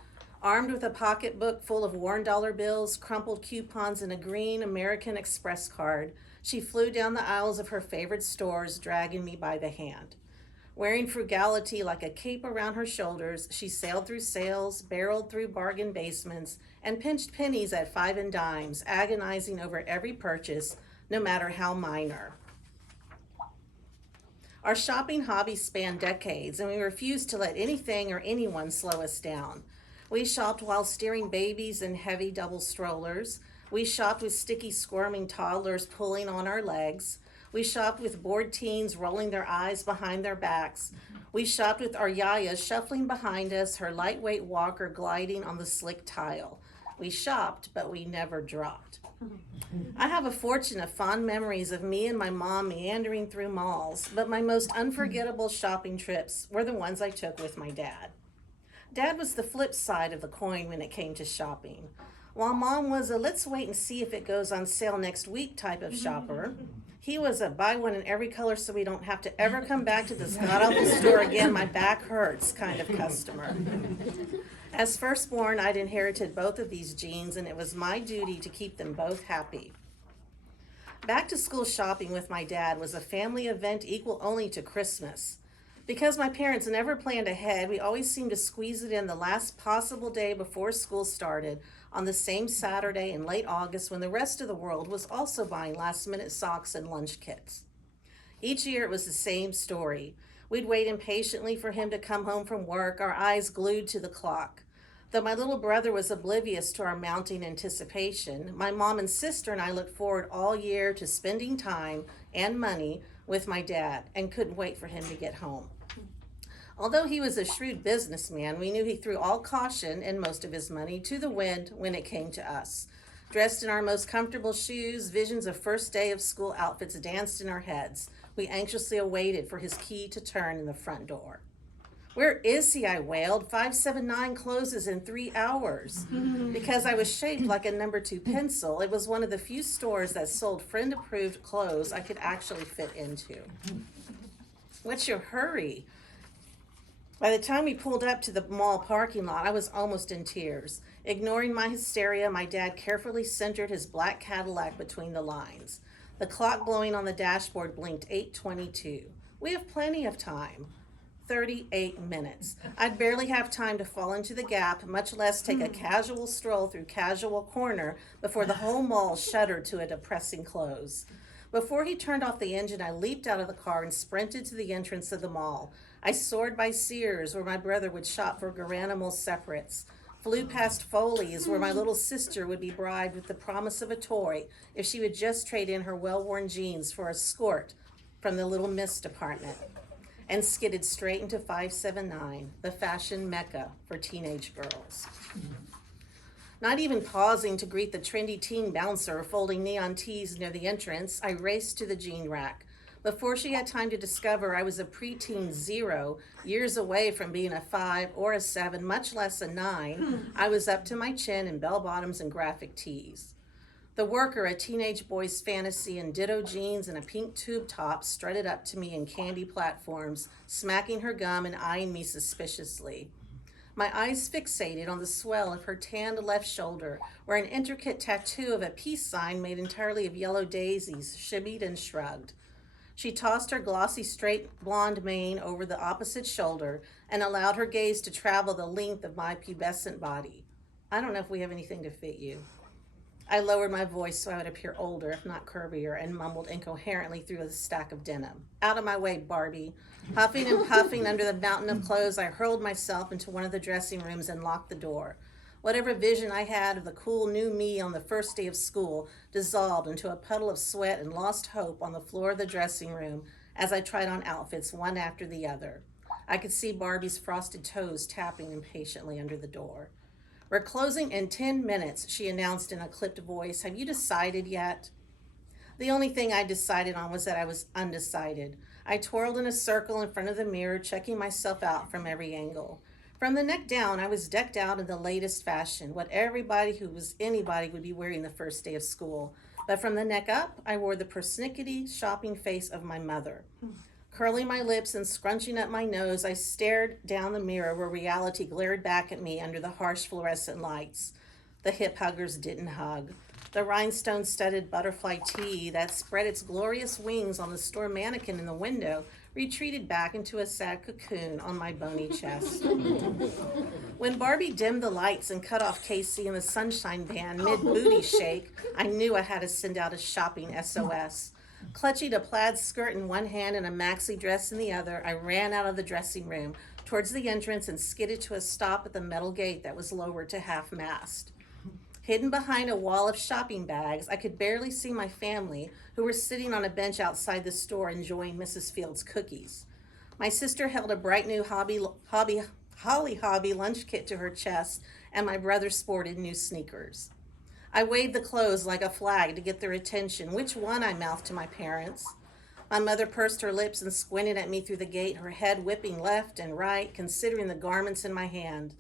Armed with a pocketbook full of worn dollar bills, crumpled coupons, and a green American Express card, she flew down the aisles of her favorite stores, dragging me by the hand. Wearing frugality like a cape around her shoulders, she sailed through sales, barreled through bargain basements, and pinched pennies at 5 and dimes, agonizing over every purchase, no matter how minor. Our shopping hobby spanned decades, and we refused to let anything or anyone slow us down. We shopped while steering babies in heavy double strollers. We shopped with sticky, squirming toddlers pulling on our legs. We shopped with bored teens rolling their eyes behind their backs. We shopped with our yaya shuffling behind us, her lightweight walker gliding on the slick tile. We shopped, but we never dropped. I have a fortune of fond memories of me and my mom meandering through malls, but my most unforgettable shopping trips were the ones I took with my dad. Dad was the flip side of the coin when it came to shopping. While Mom was a let's wait and see if it goes on sale next week type of shopper, he was a buy one in every color so we don't have to ever come back to this god-awful store again, my back hurts kind of customer. As firstborn, I'd inherited both of these genes, and it was my duty to keep them both happy. Back to school shopping with my dad was a family event equal only to Christmas. Because my parents never planned ahead, we always seemed to squeeze it in the last possible day before school started, on the same Saturday in late August when the rest of the world was also buying last-minute socks and lunch kits. Each year it was the same story. We'd wait impatiently for him to come home from work, our eyes glued to the clock. Though my little brother was oblivious to our mounting anticipation, my mom and sister and I looked forward all year to spending time and money with my dad and couldn't wait for him to get home. Although he was a shrewd businessman, we knew he threw all caution and most of his money to the wind when it came to us. Dressed in our most comfortable shoes, visions of first day of school outfits danced in our heads. We anxiously awaited for his key to turn in the front door. Where is he? I wailed. 579 closes in 3 hours. Because I was shaped like a number 2 pencil, it was one of the few stores that sold friend-approved clothes I could actually fit into. What's your hurry? By the time we pulled up to the mall parking lot, I was almost in tears. Ignoring my hysteria, my dad carefully centered his black Cadillac between the lines. The clock glowing on the dashboard blinked 8:22. We have plenty of time. 38 minutes. I'd barely have time to fall into the gap, much less take a casual stroll through Casual Corner before the whole mall shuddered to a depressing close. Before he turned off the engine, I leaped out of the car and sprinted to the entrance of the mall. I soared by Sears, where my brother would shop for Garanimal separates. Flew past Foley's, where my little sister would be bribed with the promise of a toy if she would just trade in her well-worn jeans for a skirt from the Little Miss department. And skidded straight into 579, the fashion mecca for teenage girls. Not even pausing to greet the trendy teen bouncer folding neon tees near the entrance, I raced to the jean rack. Before she had time to discover I was a preteen 0, years away from being a 5 or a 7, much less a 9, I was up to my chin in bell-bottoms and graphic tees. The worker, a teenage boy's fantasy in ditto jeans and a pink tube top, strutted up to me in candy platforms, smacking her gum and eyeing me suspiciously. My eyes fixated on the swell of her tanned left shoulder, where an intricate tattoo of a peace sign made entirely of yellow daisies shimmied and shrugged. She tossed her glossy straight blonde mane over the opposite shoulder and allowed her gaze to travel the length of my pubescent body. I don't know if we have anything to fit you. I lowered my voice so I would appear older, if not curvier, and mumbled incoherently through a stack of denim. Out of my way, Barbie. Huffing and puffing under the mountain of clothes, I hurled myself into one of the dressing rooms and locked the door. Whatever vision I had of the cool new me on the first day of school dissolved into a puddle of sweat and lost hope on the floor of the dressing room as I tried on outfits one after the other. I could see Barbie's frosted toes tapping impatiently under the door. "We're closing in 10 minutes, she announced in a clipped voice. Have you decided yet? The only thing I decided on was that I was undecided. I twirled in a circle in front of the mirror, checking myself out from every angle. From the neck down, I was decked out in the latest fashion, what everybody who was anybody would be wearing the first day of school. But from the neck up, I wore the persnickety shopping face of my mother. Curling my lips and scrunching up my nose, I stared down the mirror where reality glared back at me under the harsh fluorescent lights. The hip huggers didn't hug. The rhinestone-studded butterfly tee that spread its glorious wings on the store mannequin in the window retreated back into a sad cocoon on my bony chest. When Barbie dimmed the lights and cut off Casey and the Sunshine Band mid-booty shake, I knew I had to send out a shopping SOS. Clutching a plaid skirt in one hand and a maxi dress in the other, I ran out of the dressing room towards the entrance and skidded to a stop at the metal gate that was lowered to half-mast. Hidden behind a wall of shopping bags, I could barely see my family, who were sitting on a bench outside the store enjoying Mrs. Field's cookies. My sister held a bright new Holly Hobby lunch kit to her chest, and my brother sported new sneakers. I waved the clothes like a flag to get their attention. Which one? I mouthed to my parents. My mother pursed her lips and squinted at me through the gate, her head whipping left and right, considering the garments in my hand.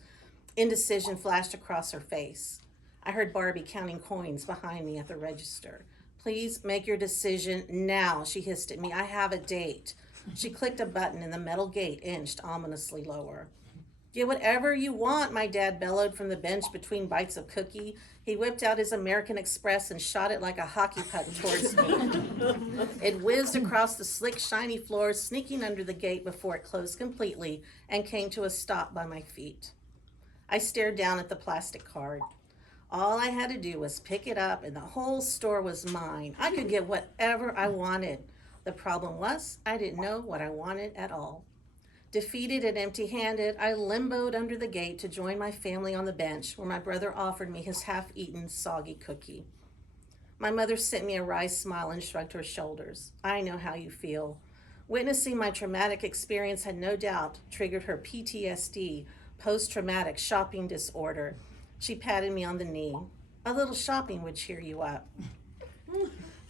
Indecision flashed across her face. I heard Barbie counting coins behind me at the register. Please make your decision now, she hissed at me. I have a date. She clicked a button and the metal gate inched ominously lower. Get whatever you want, my dad bellowed from the bench between bites of cookie. He whipped out his American Express and shot it like a hockey puck towards me. It whizzed across the slick, shiny floor, sneaking under the gate before it closed completely and came to a stop by my feet. I stared down at the plastic card. All I had to do was pick it up and the whole store was mine. I could get whatever I wanted. The problem was, I didn't know what I wanted at all. Defeated and empty-handed, I limboed under the gate to join my family on the bench where my brother offered me his half-eaten, soggy cookie. My mother sent me a wry smile and shrugged her shoulders. I know how you feel. Witnessing my traumatic experience had no doubt triggered her PTSD, post-traumatic shopping disorder. She patted me on the knee. A little shopping would cheer you up.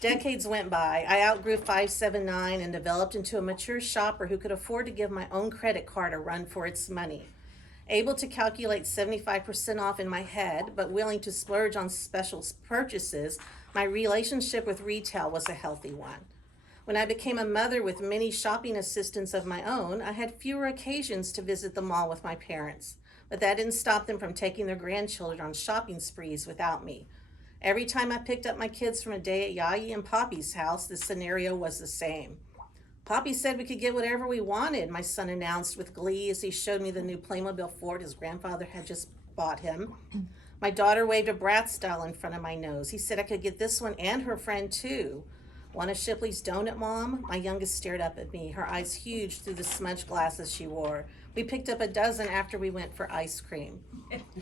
Decades went by. I outgrew 579 and developed into a mature shopper who could afford to give my own credit card a run for its money. Able to calculate 75% off in my head, but willing to splurge on special purchases, my relationship with retail was a healthy one. When I became a mother with many shopping assistants of my own, I had fewer occasions to visit the mall with my parents, but that didn't stop them from taking their grandchildren on shopping sprees without me. Every time I picked up my kids from a day at Yayi and Poppy's house, the scenario was the same. Poppy said we could get whatever we wanted, my son announced with glee as he showed me the new Playmobil Ford his grandfather had just bought him. My daughter waved a Bratz style in front of my nose. He said I could get this one and her friend too. Want a Shipley's donut, Mom? My youngest stared up at me, her eyes huge through the smudged glasses she wore. We picked up a dozen after we went for ice cream.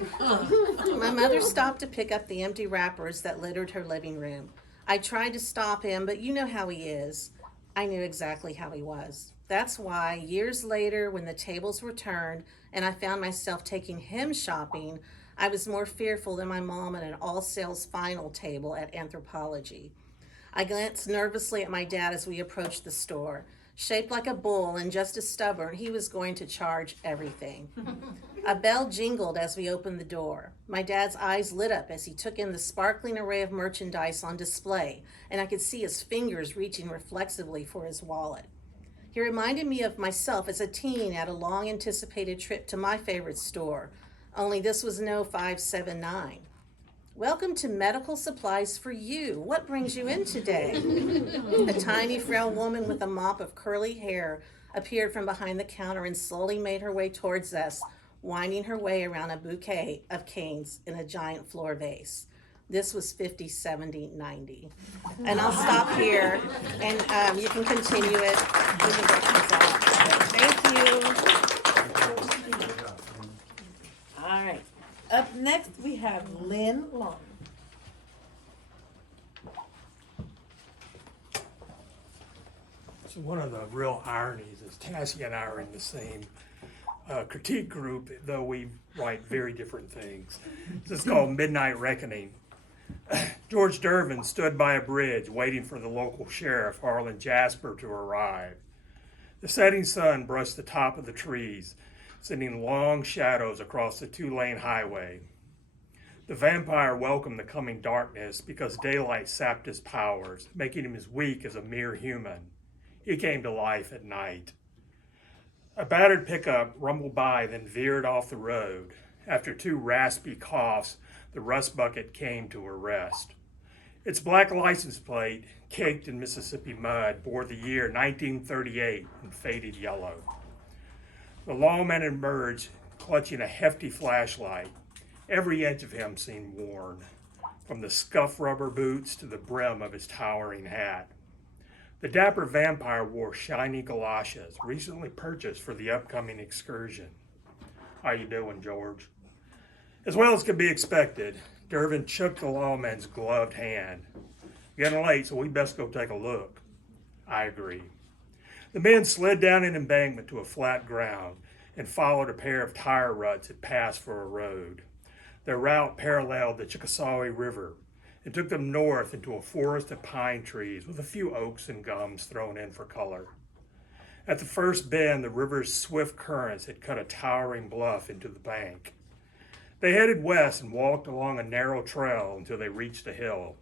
My mother stopped to pick up the empty wrappers that littered her living room. I tried to stop him, but you know how he is. I knew exactly how he was. That's why, years later, when the tables were turned and I found myself taking him shopping, I was more fearful than my mom at an all-sales final table at Anthropology. I glanced nervously at my dad as we approached the store. Shaped like a bull and just as stubborn, he was going to charge everything. A bell jingled as we opened the door. My dad's eyes lit up as he took in the sparkling array of merchandise on display, and I could see his fingers reaching reflexively for his wallet. He reminded me of myself as a teen at a long-anticipated trip to my favorite store, only this was no 579. Welcome to Medical Supplies for You. What brings you in today? A tiny, frail woman with a mop of curly hair appeared from behind the counter and slowly made her way towards us, winding her way around a bouquet of canes in a giant floor vase. This was 50, 70, 90. And I'll stop here, and you can continue it. Thank you. All right. Up next, we have Lynn Long. So one of the real ironies is Tassie and I are in the same critique group, though we write very different things. This is called Midnight Reckoning. George Dervin stood by a bridge waiting for the local sheriff, Harlan Jasper, to arrive. The setting sun brushed the top of the trees, sending long shadows across the two-lane highway. The vampire welcomed the coming darkness because daylight sapped his powers, making him as weak as a mere human. He came to life at night. A battered pickup rumbled by, then veered off the road. After two raspy coughs, the rust bucket came to a rest. Its black license plate, caked in Mississippi mud, bore the year 1938 in faded yellow. The lawman emerged, clutching a hefty flashlight. Every inch of him seemed worn, from the scuffed rubber boots to the brim of his towering hat. The dapper vampire wore shiny galoshes, recently purchased for the upcoming excursion. How you doing, George? As well as could be expected, Dervin shook the lawman's gloved hand. Getting late, so we best go take a look. I agree. The men slid down an embankment to a flat ground and followed a pair of tire ruts that passed for a road. Their route paralleled the Chickasaw River and took them north into a forest of pine trees with a few oaks and gums thrown in for color. At the first bend, the river's swift currents had cut a towering bluff into the bank. They headed west and walked along a narrow trail until they reached a hill.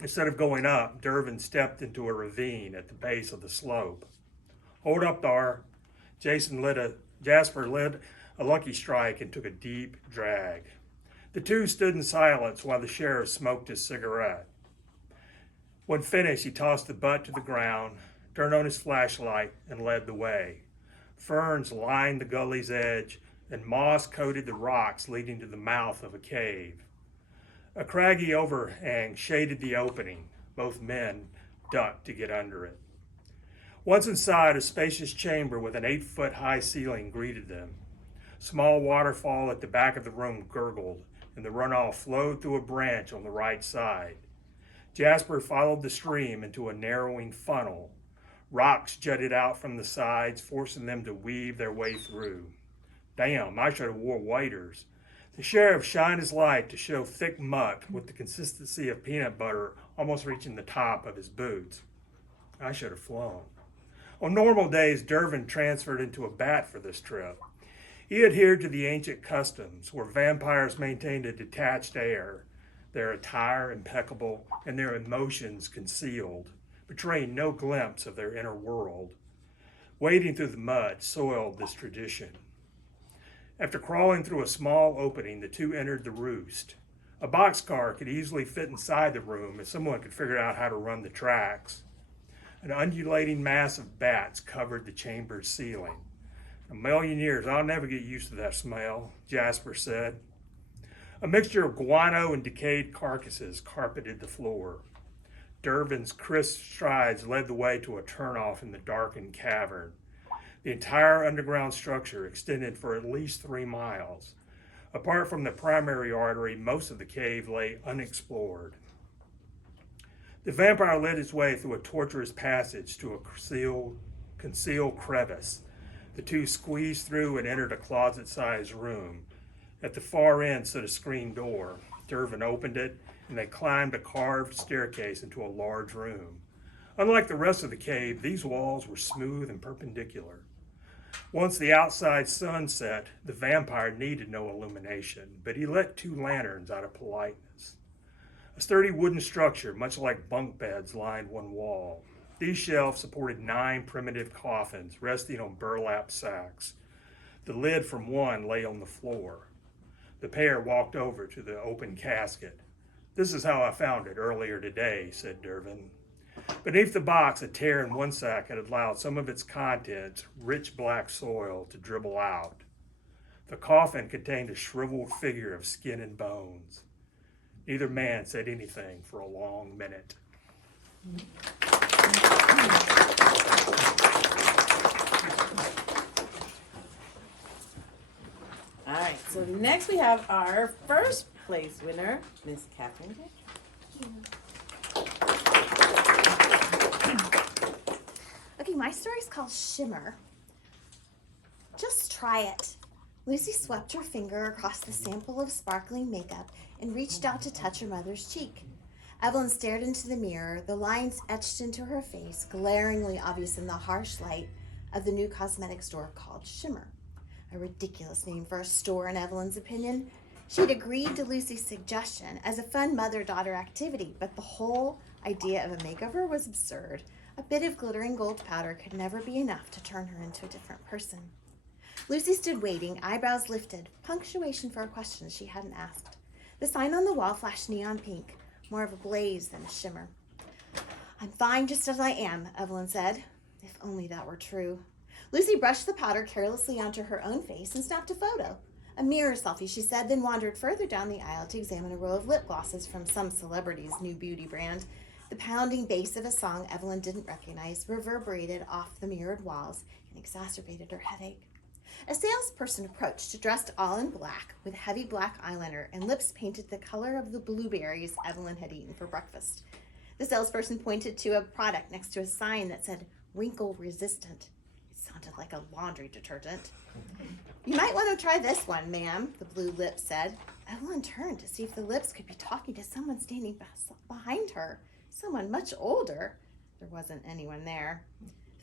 Instead of going up, Dervin stepped into a ravine at the base of the slope. "Hold up thar." Jasper led a lucky strike and took a deep drag. The two stood in silence while the sheriff smoked his cigarette. When finished, he tossed the butt to the ground, turned on his flashlight, and led the way. Ferns lined the gully's edge, and moss coated the rocks leading to the mouth of a cave. A craggy overhang shaded the opening. Both men ducked to get under it. Once inside, a spacious chamber with an 8-foot-high ceiling greeted them. A small waterfall at the back of the room gurgled, and the runoff flowed through a branch on the right side. Jasper followed the stream into a narrowing funnel. Rocks jutted out from the sides, forcing them to weave their way through. "Damn, I should have wore waders." The sheriff shined his light to show thick muck with the consistency of peanut butter almost reaching the top of his boots. "I should have flown." On normal days, Dervin transferred into a bat for this trip. He adhered to the ancient customs where vampires maintained a detached air, their attire impeccable and their emotions concealed, betraying no glimpse of their inner world. Wading through the mud soiled this tradition. After crawling through a small opening, the two entered the roost. A boxcar could easily fit inside the room if someone could figure out how to run the tracks. An undulating mass of bats covered the chamber's ceiling. "A million years, I'll never get used to that smell," Jasper said. A mixture of guano and decayed carcasses carpeted the floor. Dervin's crisp strides led the way to a turnoff in the darkened cavern. The entire underground structure extended for at least 3 miles. Apart from the primary artery, most of the cave lay unexplored. The vampire led his way through a tortuous passage to a concealed crevice. The two squeezed through and entered a closet-sized room. At the far end stood a screen door. Dervin opened it, and they climbed a carved staircase into a large room. Unlike the rest of the cave, these walls were smooth and perpendicular. Once the outside sun set, the vampire needed no illumination, but he lit 2 lanterns out of politeness. A sturdy wooden structure, much like bunk beds, lined one wall. These shelves supported 9 primitive coffins resting on burlap sacks. The lid from one lay on the floor. The pair walked over to the open casket. "This is how I found it earlier today," said Dervin. Beneath the box, a tear in one sack had allowed some of its contents, rich black soil, to dribble out. The coffin contained a shriveled figure of skin and bones. Neither man said anything for a long minute. All right, so next we have our first place winner, Miss Catherine. Okay, my story's called Shimmer. Just try it. Lucy swept her finger across the sample of sparkling makeup and reached out to touch her mother's cheek. Evelyn stared into the mirror, the lines etched into her face, glaringly obvious in the harsh light of the new cosmetic store called Shimmer. A ridiculous name for a store in Evelyn's opinion. She'd agreed to Lucy's suggestion as a fun mother-daughter activity, but the whole idea of a makeover was absurd. A bit of glittering gold powder could never be enough to turn her into a different person. Lucy stood waiting, eyebrows lifted, punctuation for a question she hadn't asked. The sign on the wall flashed neon pink, more of a blaze than a shimmer. "I'm fine just as I am," Evelyn said. If only that were true. Lucy brushed the powder carelessly onto her own face and snapped a photo. A mirror selfie, she said, then wandered further down the aisle to examine a row of lip glosses from some celebrity's new beauty brand. The pounding bass of a song Evelyn didn't recognize reverberated off the mirrored walls and exacerbated her headache. A salesperson approached, dressed all in black, with heavy black eyeliner and lips painted the color of the blueberries Evelyn had eaten for breakfast. The salesperson pointed to a product next to a sign that said wrinkle resistant. It sounded like a laundry detergent. "You might want to try this one, ma'am," the blue lips said. Evelyn turned to see if the lips could be talking to someone standing behind her, someone much older. There wasn't anyone there.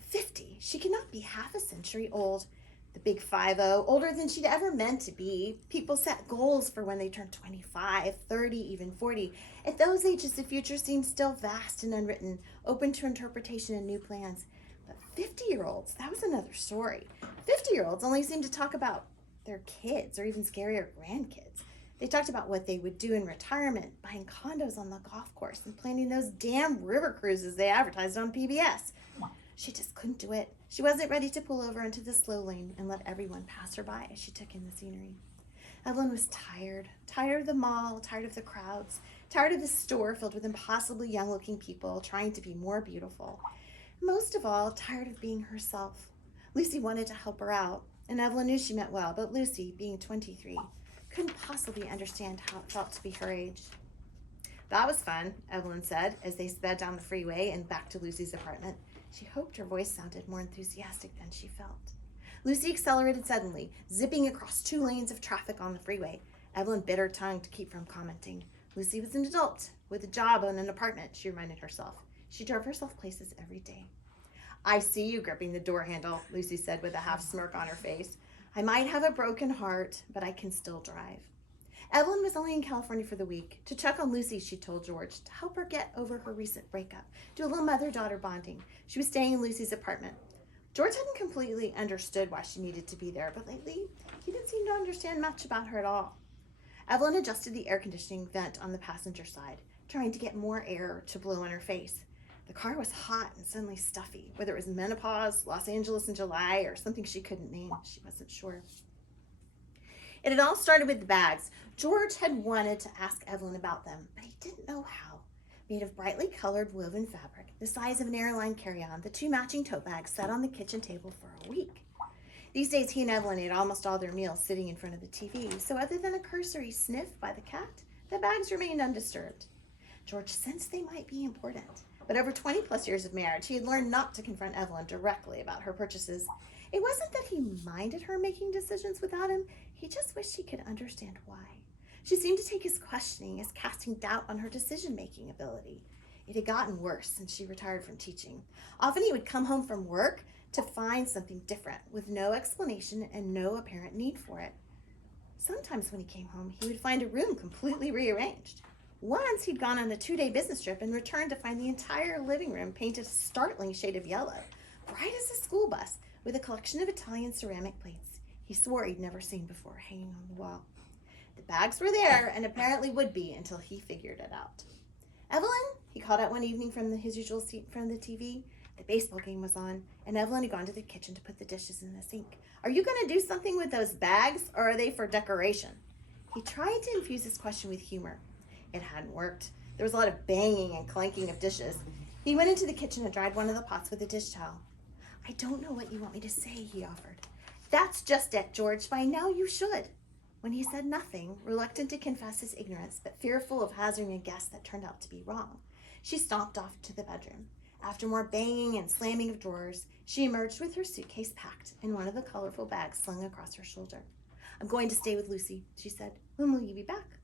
50. She could not be half a century old. The big 50, older than she'd ever meant to be. People set goals for when they turned 25, 30, even 40. At those ages, the future seemed still vast and unwritten, open to interpretation and new plans. But 50-year-olds, that was another story. 50-year-olds only seemed to talk about their kids, or even scarier, grandkids. They talked about what they would do in retirement, buying condos on the golf course and planning those damn river cruises they advertised on PBS. She just couldn't do it. She wasn't ready to pull over into the slow lane and let everyone pass her by as she took in the scenery. Evelyn was tired of the mall, tired of the crowds, tired of the store filled with impossibly young-looking people trying to be more beautiful. Most of all, tired of being herself. Lucy wanted to help her out, and Evelyn knew she meant well, but Lucy, being 23, couldn't possibly understand how it felt to be her age. That was fun, Evelyn said, as they sped down the freeway and back to Lucy's apartment. She hoped her voice sounded more enthusiastic than she felt. Lucy accelerated suddenly, zipping across 2 lanes of traffic on the freeway. Evelyn bit her tongue to keep from commenting. Lucy was an adult, with a job and an apartment, she reminded herself. She drove herself places every day. I see you gripping the door handle, Lucy said with a half smirk on her face. I might have a broken heart, but I can still drive. Evelyn was only in California for the week. To check on Lucy, she told George, to help her get over her recent breakup, do a little mother-daughter bonding. She was staying in Lucy's apartment. George hadn't completely understood why she needed to be there, but lately, he didn't seem to understand much about her at all. Evelyn adjusted the air conditioning vent on the passenger side, trying to get more air to blow in her face. The car was hot and suddenly stuffy. Whether it was menopause, Los Angeles in July, or something she couldn't name, she wasn't sure. It had all started with the bags. George had wanted to ask Evelyn about them, but he didn't know how. Made of brightly colored woven fabric, the size of an airline carry-on, the 2 matching tote bags sat on the kitchen table for a week. These days, he and Evelyn ate almost all their meals sitting in front of the TV, so other than a cursory sniff by the cat, the bags remained undisturbed. George sensed they might be important, but over 20-plus years of marriage, he had learned not to confront Evelyn directly about her purchases. It wasn't that he minded her making decisions without him, he just wished he could understand why. She seemed to take his questioning as casting doubt on her decision-making ability. It had gotten worse since she retired from teaching. Often he would come home from work to find something different, with no explanation and no apparent need for it. Sometimes when he came home, he would find a room completely rearranged. Once he'd gone on a 2-day business trip and returned to find the entire living room painted a startling shade of yellow, bright as a school bus, with a collection of Italian ceramic plates he swore he'd never seen before hanging on the wall. The bags were there, and apparently would be until he figured it out. Evelyn, he called out one evening from his usual seat in front of the TV. The baseball game was on, and Evelyn had gone to the kitchen to put the dishes in the sink. Are you going to do something with those bags, or are they for decoration? He tried to infuse his question with humor. It hadn't worked. There was a lot of banging and clanking of dishes. He went into the kitchen and dried one of the pots with a dish towel. I don't know what you want me to say, he offered. That's just it, George. By now you should. When he said nothing, reluctant to confess his ignorance, but fearful of hazarding a guess that turned out to be wrong, she stomped off to the bedroom. After more banging and slamming of drawers, she emerged with her suitcase packed and one of the colorful bags slung across her shoulder. I'm going to stay with Lucy, she said. When will you be back?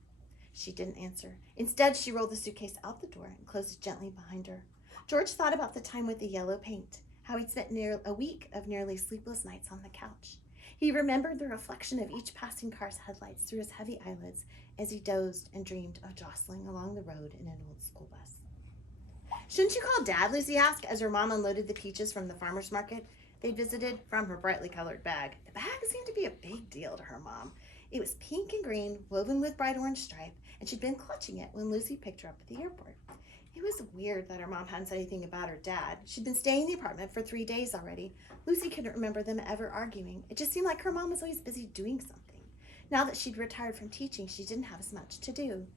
She didn't answer. Instead, she rolled the suitcase out the door and closed it gently behind her. George thought about the time with the yellow paint, how he'd spent a week of nearly sleepless nights on the couch. He remembered the reflection of each passing car's headlights through his heavy eyelids as he dozed and dreamed of jostling along the road in an old school bus. Shouldn't you call Dad, Lucy asked, as her mom unloaded the peaches from the farmer's market they'd visited from her brightly colored bag. The bag seemed to be a big deal to her mom. It was pink and green, woven with bright orange stripe, and she'd been clutching it when Lucy picked her up at the airport. It was weird that her mom hadn't said anything about her dad. She'd been staying in the apartment for 3 days already. Lucy couldn't remember them ever arguing. It just seemed like her mom was always busy doing something. Now that she'd retired from teaching, she didn't have as much to do.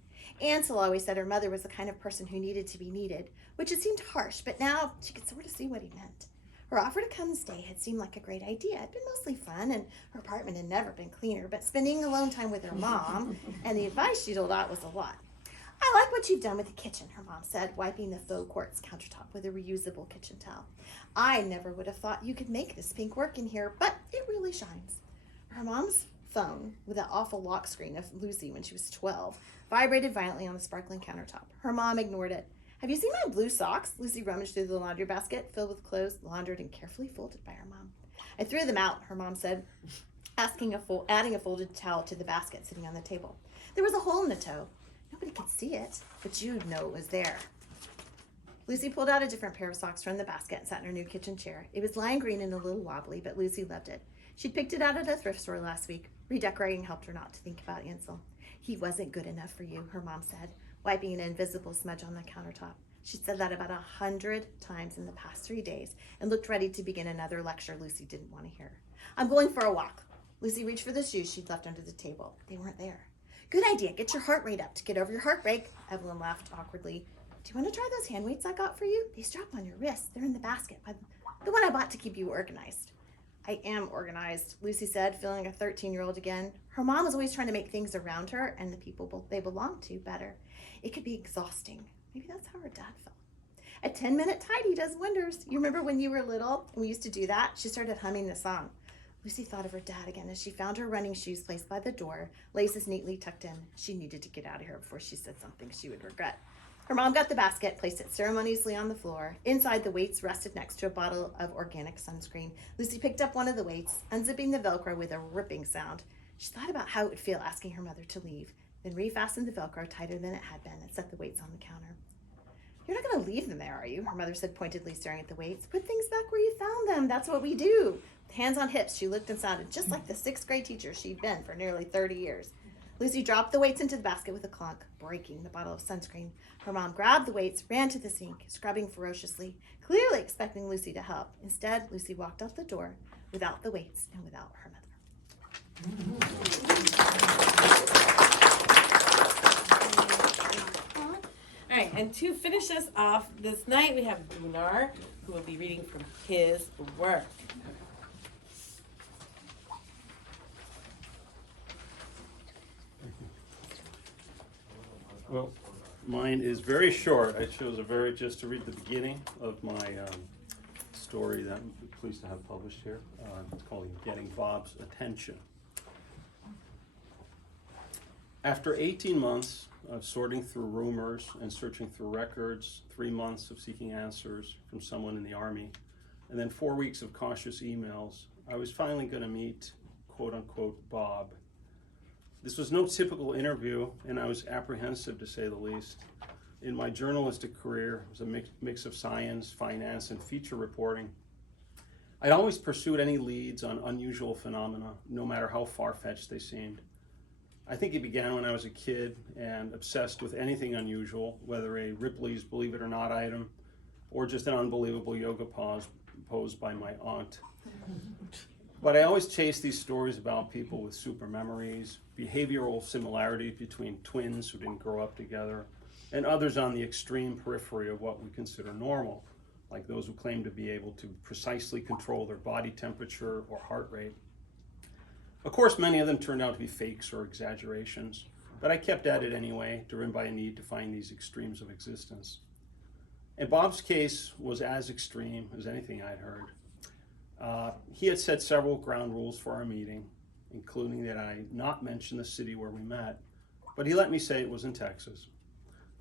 Ansel always said her mother was the kind of person who needed to be needed, which had seemed harsh, but now she could sort of see what he meant. Her offer to come and stay had seemed like a great idea. It had been mostly fun, and her apartment had never been cleaner, but spending alone time with her mom and the advice she doled out was a lot. I like what you've done with the kitchen, her mom said, wiping the faux quartz countertop with a reusable kitchen towel. I never would have thought you could make this pink work in here, but it really shines. Her mom's phone with that awful lock screen of Lucy when she was 12 vibrated violently on the sparkling countertop. Her mom ignored it. "Have you seen my blue socks?" Lucy rummaged through the laundry basket filled with clothes laundered and carefully folded by her mom. "I threw them out," her mom said, adding a folded towel to the basket sitting on the table. "There was a hole in the toe. Nobody could see it, but you'd know it was there." Lucy pulled out a different pair of socks from the basket and sat in her new kitchen chair. It was lime green and a little wobbly, but Lucy loved it. She'd picked it out at a thrift store last week. Redecorating helped her not to think about Ansel. "He wasn't good enough for you," her mom said, wiping an invisible smudge on the countertop. She said that about 100 times in the past 3 days and looked ready to begin another lecture Lucy didn't want to hear. "I'm going for a walk." Lucy reached for the shoes she'd left under the table. They weren't there. "Good idea. Get your heart rate up to get over your heartbreak." Evelyn laughed awkwardly. "Do you want to try those hand weights I got for you? They strap on your wrists. They're in the basket, the one I bought to keep you organized." "I am organized," Lucy said, feeling a 13-year-old again. Her mom was always trying to make things around her and the people they belonged to better. It could be exhausting. Maybe that's how her dad felt. "A 10-minute tidy does wonders. You remember when you were little and we used to do that?" She started humming the song. Lucy thought of her dad again as she found her running shoes placed by the door, laces neatly tucked in. She needed to get out of here before she said something she would regret. Her mom got the basket, placed it ceremoniously on the floor. Inside, the weights rested next to a bottle of organic sunscreen. Lucy picked up one of the weights, unzipping the Velcro with a ripping sound. She thought about how it would feel asking her mother to leave, then refastened the Velcro tighter than it had been and set the weights on the counter. "You're not going to leave them there, are you?" her mother said pointedly, staring at the weights. "Put things back where you found them. That's what we do." With hands on hips, she looked and sounded just like the 6th grade teacher she'd been for nearly 30 years. Lucy dropped the weights into the basket with a clunk, breaking the bottle of sunscreen. Her mom grabbed the weights, ran to the sink, scrubbing ferociously, clearly expecting Lucy to help. Instead, Lucy walked out the door without the weights and without her mother. All right, and to finish us off this night, we have Gunnar, who will be reading from his work. Well, mine is very short. I chose just to read the beginning of my story that I'm pleased to have published here. It's called Getting Bob's Attention. After 18 months of sorting through rumors and searching through records, 3 months of seeking answers from someone in the Army, and then 4 weeks of cautious emails, I was finally going to meet, quote unquote, Bob. This was no typical interview, and I was apprehensive to say the least. In my journalistic career, it was a mix of science, finance, and feature reporting. I'd always pursued any leads on unusual phenomena, no matter how far-fetched they seemed. I think it began when I was a kid and obsessed with anything unusual, whether a Ripley's Believe It or Not item or just an unbelievable yoga pose posed by my aunt. But I always chased these stories about people with super memories, behavioral similarities between twins who didn't grow up together, and others on the extreme periphery of what we consider normal, like those who claim to be able to precisely control their body temperature or heart rate. Of course, many of them turned out to be fakes or exaggerations, but I kept at it anyway, driven by a need to find these extremes of existence. And Bob's case was as extreme as anything I'd heard. He had set several ground rules for our meeting, including that I not mention the city where we met, but he let me say it was in Texas.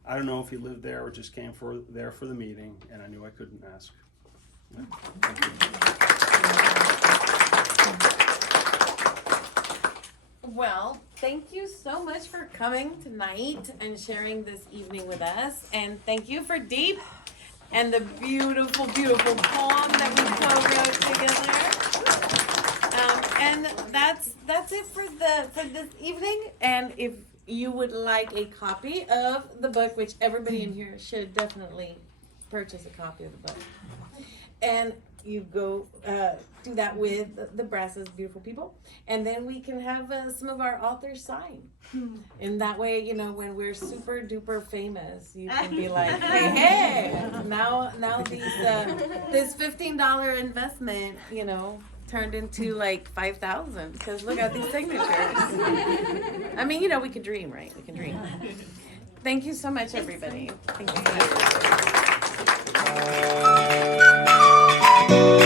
I don't know if he lived there or just came there for the meeting, and I knew I couldn't ask. Thank you. Well, thank you so much for coming tonight and sharing this evening with us. And thank you for D.E.E.P and the beautiful, beautiful poem that we co-wrote together. And that's it for this evening. And if you would like a copy of the book, which everybody in here should definitely purchase a copy of the book. And you go do that with the Brazos beautiful people, and then we can have some of our authors sign. And that way, you know, when we're super duper famous, you can be like, hey, now this $15 investment, you know, turned into like 5,000 because look at these signatures. I mean, you know, we could dream, right? We can dream. Thank you so much, everybody. Thank you so much.